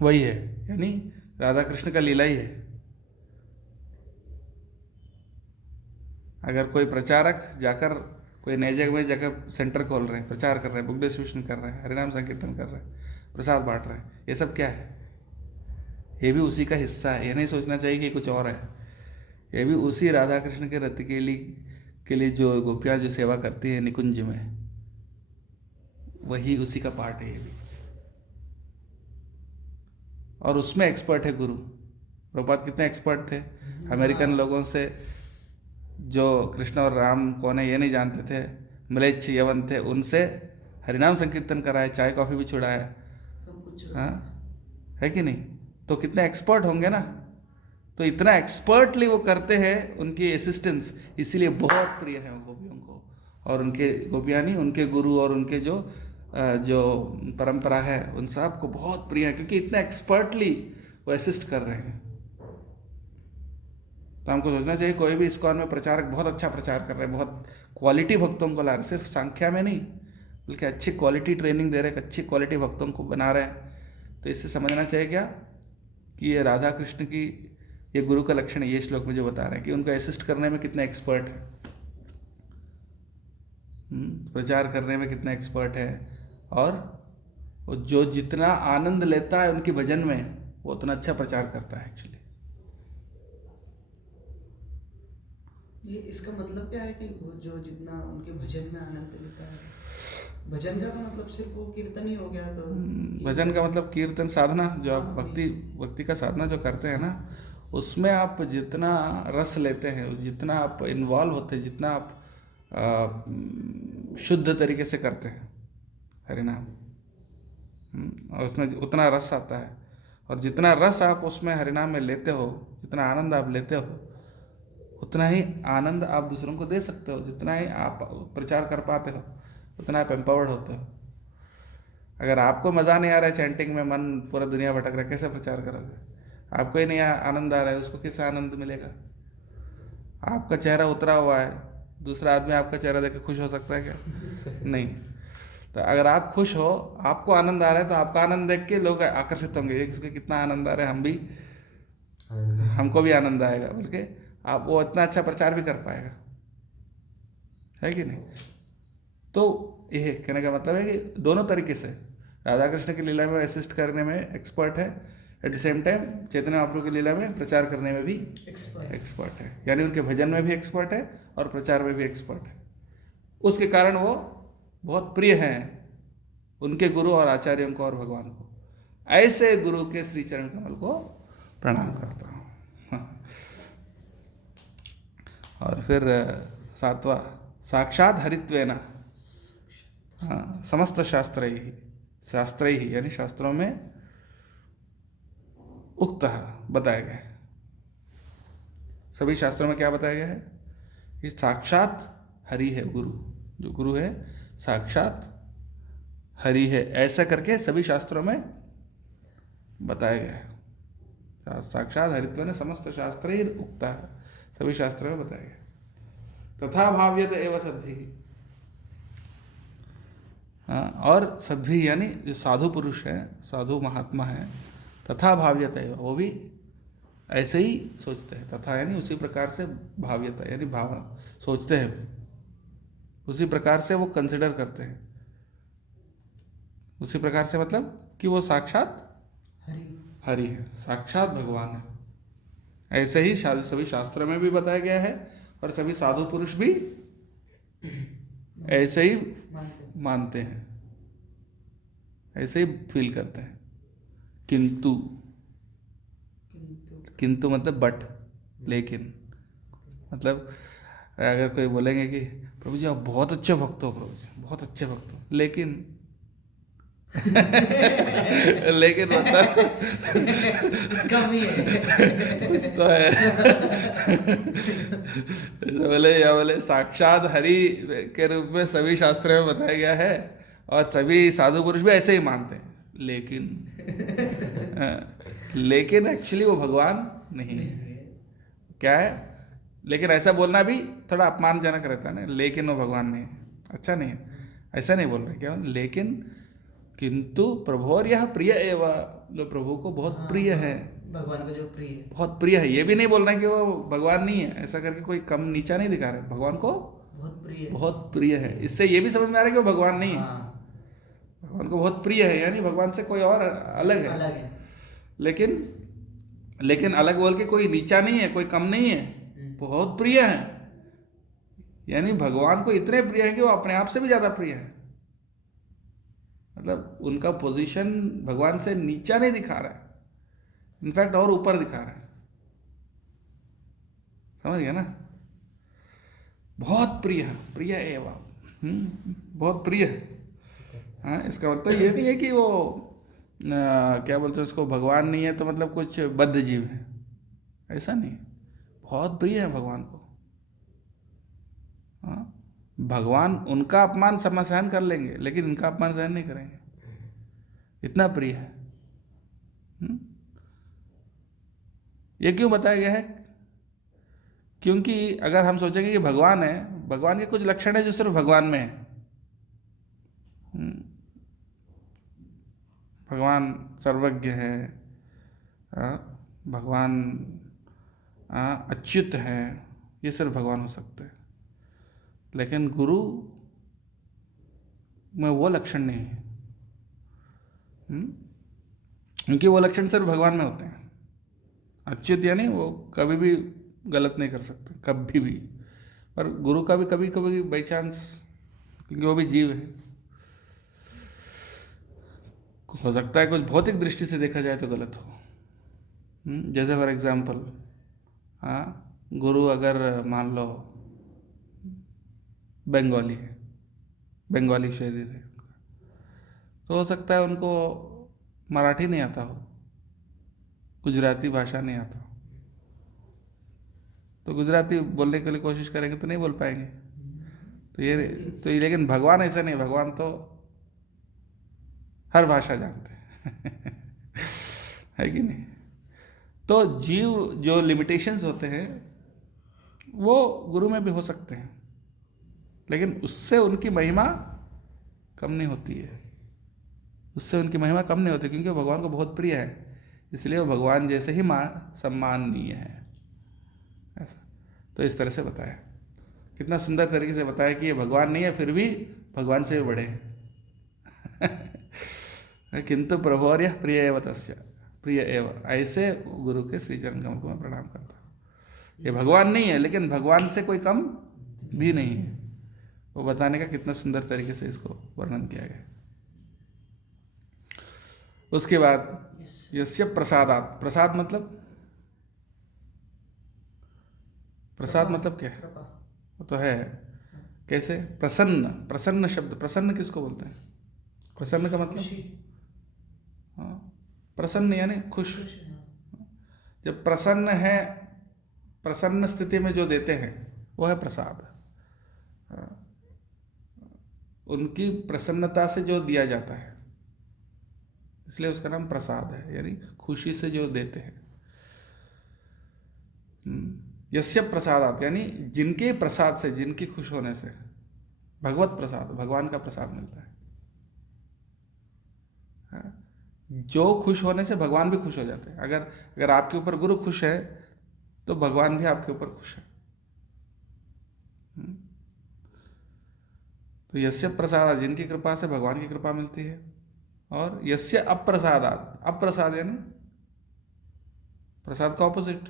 वही है, यानी राधा कृष्ण का लीला ही है। अगर कोई प्रचारक जाकर कोई नई जगह में जाकर सेंटर खोल रहे हैं, प्रचार कर रहे हैं, बुक डिस्ट्रीब्यूशन कर रहे हैं, हरिनाम संकीर्तन कर रहे हैं, प्रसाद बांट रहे हैं, ये सब क्या है? ये भी उसी का हिस्सा है। ये नहीं सोचना चाहिए कि कुछ और है। ये भी उसी राधा कृष्ण के रतिकेली के लिए जो गोपियाँ जो सेवा करती है निकुंज में, वही उसी का पार्ट है ये भी। और उसमें एक्सपर्ट है गुरु। प्रभुपाद कितने एक्सपर्ट थे। अमेरिकन लोगों से जो कृष्ण और राम कौन है ये नहीं जानते थे, म्लेच्छ यवन थे, उनसे हरिनाम संकीर्तन कराया, चाय कॉफ़ी भी छुड़ाया, सब कुछ। हाँ, है कि नहीं? तो कितने एक्सपर्ट होंगे ना। तो इतना एक्सपर्टली वो करते हैं, उनकी असिस्टेंस, इसीलिए बहुत प्रिय है गोपियों को। और उनके गोपियाँ नहीं, उनके गुरु और उनके जो परंपरा है उन सब को बहुत प्रिय है, क्योंकि इतना एक्सपर्टली वो असिस्ट कर रहे हैं। तो हमको सोचना चाहिए कोई भी इस्कॉन में प्रचारक बहुत अच्छा प्रचार कर रहे हैं, बहुत क्वालिटी भक्तों को ला रहे हैं, सिर्फ संख्या में नहीं बल्कि अच्छी क्वालिटी ट्रेनिंग दे रहे हैं, अच्छी क्वालिटी भक्तों को बना रहे हैं। तो इससे समझना चाहिए क्या कि ये राधा कृष्ण की ये गुरु का लक्षण है। ये श्लोक में जो बता रहे हैं कि उनको असिस्ट करने में कितना एक्सपर्ट है, प्रचार करने में कितना एक्सपर्ट है, और जो जितना आनंद लेता है उनके भजन में वो उतना अच्छा प्रचार करता है एक्चुअली। ये इसका मतलब क्या है कि वो जो जितना उनके भजन में आनंद लेता है, भजन का तो मतलब सिर्फ वो कीर्तन ही हो गया। तो भजन का मतलब कीर्तन साधना, जो आप भक्ति का साधना जो करते हैं ना, उसमें आप जितना रस लेते हैं, जितना आप इन्वॉल्व होते हैं, जितना आप शुद्ध तरीके से करते हैं हरिनाम, और उसमें उतना रस आता है। और जितना रस आप उसमें हरिनाम में लेते हो, जितना आनंद आप लेते हो, उतना ही आनंद आप दूसरों को दे सकते हो। जितना ही आप प्रचार कर पाते हो उतना आप एम्पावर्ड होते हो। अगर आपको मज़ा नहीं आ रहा है चैंटिंग में, मन पूरा दुनिया भटक रहा है, कैसे प्रचार करोगे? आपको ही नहीं आनंद आ रहा है, उसको कैसे आनंद मिलेगा? आपका चेहरा उतरा हुआ है, दूसरा आदमी आपका चेहरा देख के खुश हो सकता है क्या? नहीं। तो अगर आप खुश हो, आपको आनंद आ रहा है, तो आपका आनंद देख के लोग आकर्षित होंगे, इसको कितना आनंद आ रहा है, हमको भी आनंद आएगा, बल्कि आप वो इतना अच्छा प्रचार भी कर पाएगा, है कि नहीं? तो ये कहने का मतलब है कि दोनों तरीके से राधा कृष्ण की लीला में असिस्ट करने में एक्सपर्ट है, at the same time Chaitanya Mahaprabhu की लीला में प्रचार करने में भी एक्सपर्ट है, यानी उनके भजन में भी एक्सपर्ट है और प्रचार में भी एक्सपर्ट है। उसके कारण वो बहुत प्रिय हैं उनके गुरु और आचार्यों को और भगवान को। ऐसे गुरु के श्री चरण कमल को प्रणाम करता हूँ। और फिर सातवां, साक्षात हरित्वेन, समस्त शास्त्रैः यानी शास्त्रों में उक्त बताया गया है। सभी शास्त्रों में क्या बताया गया है कि साक्षात हरि है गुरु, जो गुरु है साक्षात हरि है, ऐसा करके सभी शास्त्रों में बताया गया है। साक्षात हरित्वेन समस्त शास्त्रैः उक्तः, सभी शास्त्रों में बताया गया। तथा भाव्यत एव सद्भिः, और सद्भिः यानी जो साधु पुरुष है, साधु महात्मा है, तथा भाव्यत एव, वो भी ऐसे ही सोचते हैं। तथा यानी उसी प्रकार से, भाव्यता यानी भाव सोचते हैं, उसी प्रकार से वो कंसिडर करते हैं। उसी प्रकार से मतलब कि वो साक्षात हरि है, साक्षात भगवान है। ऐसे ही सभी शास्त्रों में भी बताया गया है और सभी साधु पुरुष भी ऐसे ही मानते हैं, ऐसे ही फील करते हैं। किंतु मतलब बट, लेकिन मतलब अगर कोई बोलेंगे कि प्रभु जी आप बहुत अच्छे भक्त हो, प्रभु जी बहुत अच्छे भक्त हो, लेकिन लेकिन मतलब कमी है, कुछ तो है। बोले साक्षात हरि के रूप में सभी शास्त्रों में बताया गया है और सभी साधु पुरुष भी ऐसे ही मानते हैं, लेकिन एक्चुअली वो भगवान नहीं है। क्या है? लेकिन ऐसा बोलना भी थोड़ा अपमानजनक रहता है ना, लेकिन वो भगवान नहीं है, अच्छा नहीं है, ऐसा नहीं बोल रहे। क्या लेकिन किंतु प्रभोर यह प्रिय एवं, जो प्रभु को बहुत प्रिय है, भगवान को जो प्रिय है, बहुत प्रिय है। ये भी नहीं बोल रहे कि वो भगवान नहीं है, ऐसा करके कोई कम नीचा नहीं दिखा रहे, भगवान को बहुत प्रिय है। इससे ये भी समझ में आ रहा है कि वो भगवान नहीं है, भगवान को बहुत प्रिय है, यानी भगवान से कोई और अलग है। लेकिन अलग बोल के कोई नीचा नहीं है, कोई कम नहीं है, बहुत प्रिय है, यानी भगवान को इतने प्रिय है कि वो अपने आप से भी ज्यादा प्रिय है। मतलब उनका पोजीशन भगवान से नीचा नहीं दिखा रहा है, इनफैक्ट और ऊपर दिखा रहा है। समझ गया ना? बहुत प्रिय है, प्रिय एवं, बहुत प्रिय है। हाँ, इसका मतलब ये नहीं है कि वो क्या बोलते हैं उसको, भगवान नहीं है तो मतलब कुछ बद्ध जीव है, ऐसा नहीं। बहुत प्रिय है भगवान को। हाँ, भगवान उनका अपमान सहन कर लेंगे, लेकिन इनका अपमान सहन नहीं करेंगे, इतना प्रिय है। ये क्यों बताया गया है? क्योंकि अगर हम सोचेंगे कि भगवान है, भगवान के कुछ लक्षण है जो सिर्फ भगवान में है। भगवान सर्वज्ञ है, भगवान अच्युत है, ये सिर्फ भगवान हो सकते हैं। लेकिन गुरु में वो लक्षण नहीं है, क्योंकि वो लक्षण सिर्फ भगवान में होते हैं। अच्युत यानी वो कभी भी गलत नहीं कर सकते, कभी भी। पर गुरु का भी कभी कभी बाई चांस, क्योंकि वो भी जीव है, हो सकता है कुछ भौतिक दृष्टि से देखा जाए तो गलत हो। जैसे फॉर एग्जाम्पल, गुरु अगर मान लो बंगाली है, बंगाली शरीर है, तो हो सकता है उनको मराठी नहीं आता हो, गुजराती भाषा नहीं आता हो, तो गुजराती बोलने के लिए कोशिश करेंगे तो नहीं बोल पाएंगे। तो ये लेकिन भगवान ऐसा नहीं, भगवान तो हर भाषा जानते हैं है कि नहीं? तो जीव जो लिमिटेशंस होते हैं वो गुरु में भी हो सकते हैं, लेकिन उससे उनकी महिमा कम नहीं होती है, उससे उनकी महिमा कम नहीं होती, क्योंकि वो भगवान को बहुत प्रिय है, इसलिए वो भगवान जैसे ही सम्माननीय है। ऐसा तो इस तरह से बताया, कितना सुंदर तरीके से बताया कि ये भगवान नहीं है फिर भी भगवान से भी बड़े हैं। किंतु प्रभोर्य प्रिय एव तस्य, प्रिय एवं, ऐसे गुरु के श्री चरण कमल को मैं प्रणाम करता हूँ। ये भगवान नहीं है, लेकिन भगवान से कोई कम भी नहीं है, वो बताने का कितना सुंदर तरीके से इसको वर्णन किया गया। उसके बाद यस्य प्रसादात, प्रसाद मतलब, प्रसाद मतलब क्या है? कृपा। वो तो है, कैसे? प्रसन्न, प्रसन्न शब्द, प्रसन्न किसको बोलते हैं? प्रसन्न का मतलब, खुशी। हाँ, प्रसन्न यानी खुश। खुश, हाँ। जब प्रसन्न है, प्रसन्न स्थिति में जो देते हैं वो है प्रसाद। हाँ, उनकी प्रसन्नता से जो दिया जाता है, इसलिए उसका नाम प्रसाद है, यानी खुशी से जो देते हैं। यस्य प्रसादात, यानी जिनके प्रसाद से, जिनकी खुश होने से, भगवत प्रसाद, भगवान का प्रसाद मिलता है। हाँ, जो खुश होने से भगवान भी खुश हो जाते हैं। अगर आपके ऊपर गुरु खुश है तो भगवान भी आपके ऊपर खुश है। तो यस्य प्रसादात, जिनकी कृपा से भगवान की कृपा मिलती है। और यस्य अप्रसादात, अप्रसाद यानी प्रसाद का ऑपोजिट,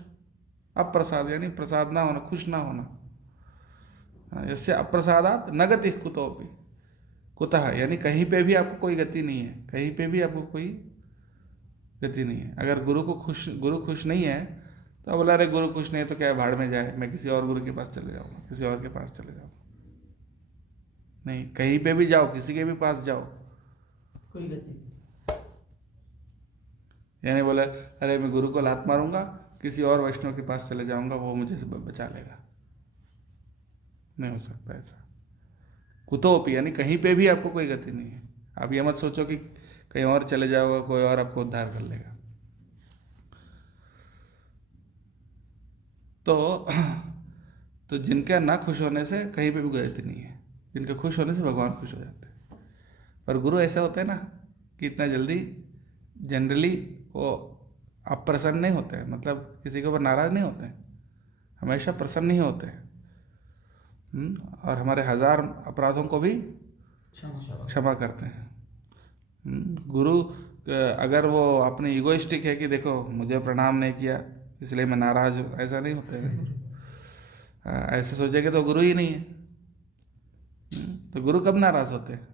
अप्रसाद यानी प्रसाद ना होना, खुश ना होना। यस्य अप्रसादात न गति कुतोपि, कुतः यानी कहीं पे भी आपको कोई गति नहीं है, कहीं पे भी आपको कोई गति नहीं है। अगर गुरु खुश नहीं है तो बोला, अरे गुरु खुश नहीं है तो क्या भाड़ में जाए, मैं किसी और गुरु के पास चले जाऊंगा, किसी और के पास चले जाऊंगा। नहीं, कहीं पे भी जाओ, किसी के भी पास जाओ, कोई गति नहीं। यानी बोले, अरे मैं गुरु को लात मारूंगा, किसी और वैष्णव के पास चले जाऊंगा, वो मुझे बचा लेगा, नहीं हो सकता ऐसा। कुतोपि यानी कहीं पे भी आपको कोई गति नहीं है। आप ये मत सोचो कि कहीं और चले जाओगे, कोई और आपको उद्धार कर लेगा। तो जिनके ना खुश होने से कहीं पे भी कोई गति नहीं है, जिनके खुश होने से भगवान खुश हो जाते हैं। पर गुरु ऐसे होते हैं ना कि इतना जल्दी जनरली वो अप्रसन्न नहीं होते हैं, मतलब किसी के ऊपर नाराज नहीं होते हैं, हमेशा प्रसन्न ही होते हैं। और हमारे 1000 अपराधों को भी क्षमा करते हैं। गुरु अगर वो अपने ईगोइस्टिक है कि देखो मुझे प्रणाम नहीं किया इसलिए मैं नाराज हूँ, ऐसा नहीं होता है गुरु। ऐसे सोचेंगे तो गुरु ही नहीं है। तो गुरु कब नाराज होते हैं?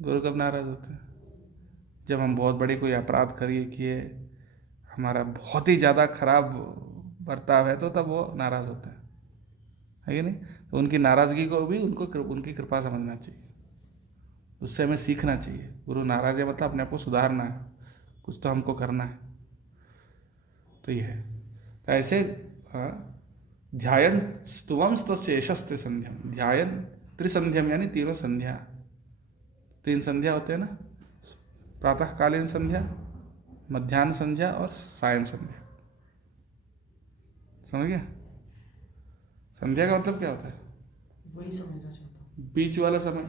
गुरु कब नाराज होते हैं? जब हम बहुत बड़ी कोई अपराध किए, हमारा बहुत ही ज़्यादा खराब बर्ताव है, तो तब वो नाराज होते हैं, है कि नहीं? तो उनकी नाराज़गी को भी उनकी कृपा समझना चाहिए, उससे हमें सीखना चाहिए। गुरु नाराज है मतलब अपने आप को सुधारना है, कुछ तो हमको करना है। तो ये है। तो ऐसे ध्यायन स्तुवम स्तस्य यशस्ते संध्यम, ध्यायन त्रिसंध्यम यानी तीनों संध्या, 3 संध्या होते हैं ना, प्रातःकालीन संध्या, मध्याह्न संध्या और सायं संध्या। समझ गया? संध्या का मतलब क्या होता है? वही समझना चाहता हूँ। बीच वाला समय,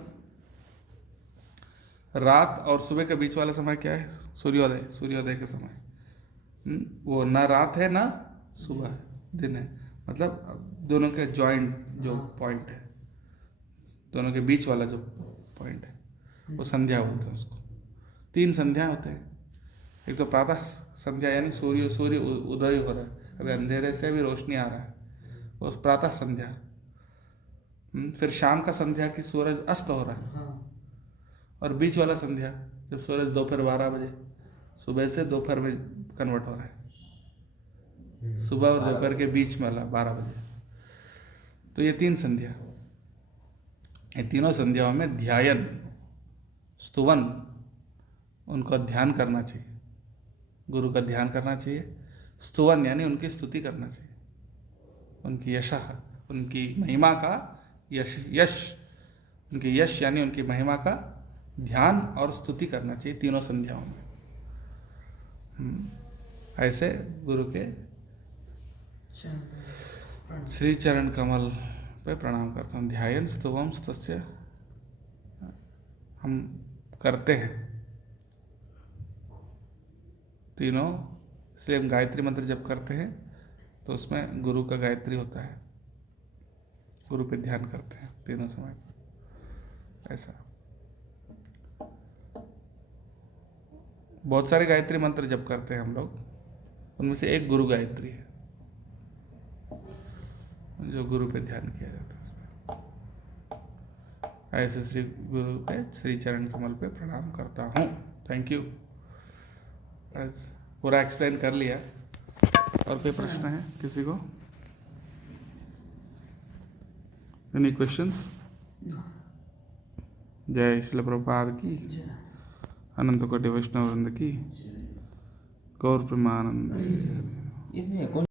रात और सुबह के बीच वाला समय क्या है? सूर्योदय, सूर्योदय का समय। वो ना रात है ना सुबह है, दिन है, मतलब दोनों के जॉइंट जो पॉइंट है, दोनों के बीच वाला जो पॉइंट है, वो संध्या बोलते हैं उसको। 3 संध्या होते हैं। एक तो प्रातः संध्या यानी सूर्य उदय हो रहा है, अभी अंधेरे से भी रोशनी आ रहा है, वो प्रातः संध्या। फिर शाम का संध्या की सूरज अस्त हो रहा है। और बीच वाला संध्या जब सूरज दोपहर 12 बजे, सुबह से दोपहर में कन्वर्ट हो रहा है, सुबह और दोपहर के बीच में वाला 12 बजे। तो ये 3 संध्या, ये तीनों संध्याओं में ध्यायन स्तुवन, उनको ध्यान करना चाहिए, गुरु का ध्यान करना चाहिए। स्तुवन यानी उनकी स्तुति करना चाहिए, उनकी यशः, उनकी महिमा का यश, उनकी यश यानी उनकी महिमा का ध्यान और स्तुति करना चाहिए तीनों संध्याओं में। ऐसे गुरु के श्री चरण कमल पे प्रणाम करता हूँ। ध्यायन स्तुवम स्तस्य हम करते हैं तीनों, इसलिए हम गायत्री मंत्र जब करते हैं तो उसमें गुरु का गायत्री होता है, गुरु पे ध्यान करते हैं तीनों समय पर। ऐसा बहुत सारे गायत्री मंत्र जप करते हैं हम लोग, उनमें से एक गुरु गायत्री है जो गुरु पे ध्यान किया जाता है उसमें। ऐसे श्री गुरु के श्री चरण कमल पे प्रणाम करता हूँ। Thank you. पूरा एक्सप्लेन कर लिया। और कोई प्रश्न है किसी को? Any questions? जय श्रील प्रभुपाद की, अनंत कोटि वैष्णव वृंद की, गौर प्रेमानंद। इसमें